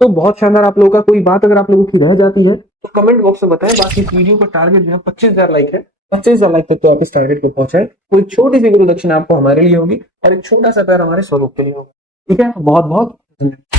तो बहुत शानदार। आप लोगों का कोई बात अगर आप लोगों की रह जाती है तो कमेंट बॉक्स में बताएं। बाकी इस वीडियो का टारगेट जो है 25,000 लाइक है। 25,000 लाइक तक तो आप इस टारगेट को पहुंचाए। कोई छोटी सी गुरु दक्षिणा आपको हमारे लिए होगी और एक छोटा सा प्यार हमारे स्वरूप के लिए होगा। ठीक है, बहुत बहुत धन्यवाद।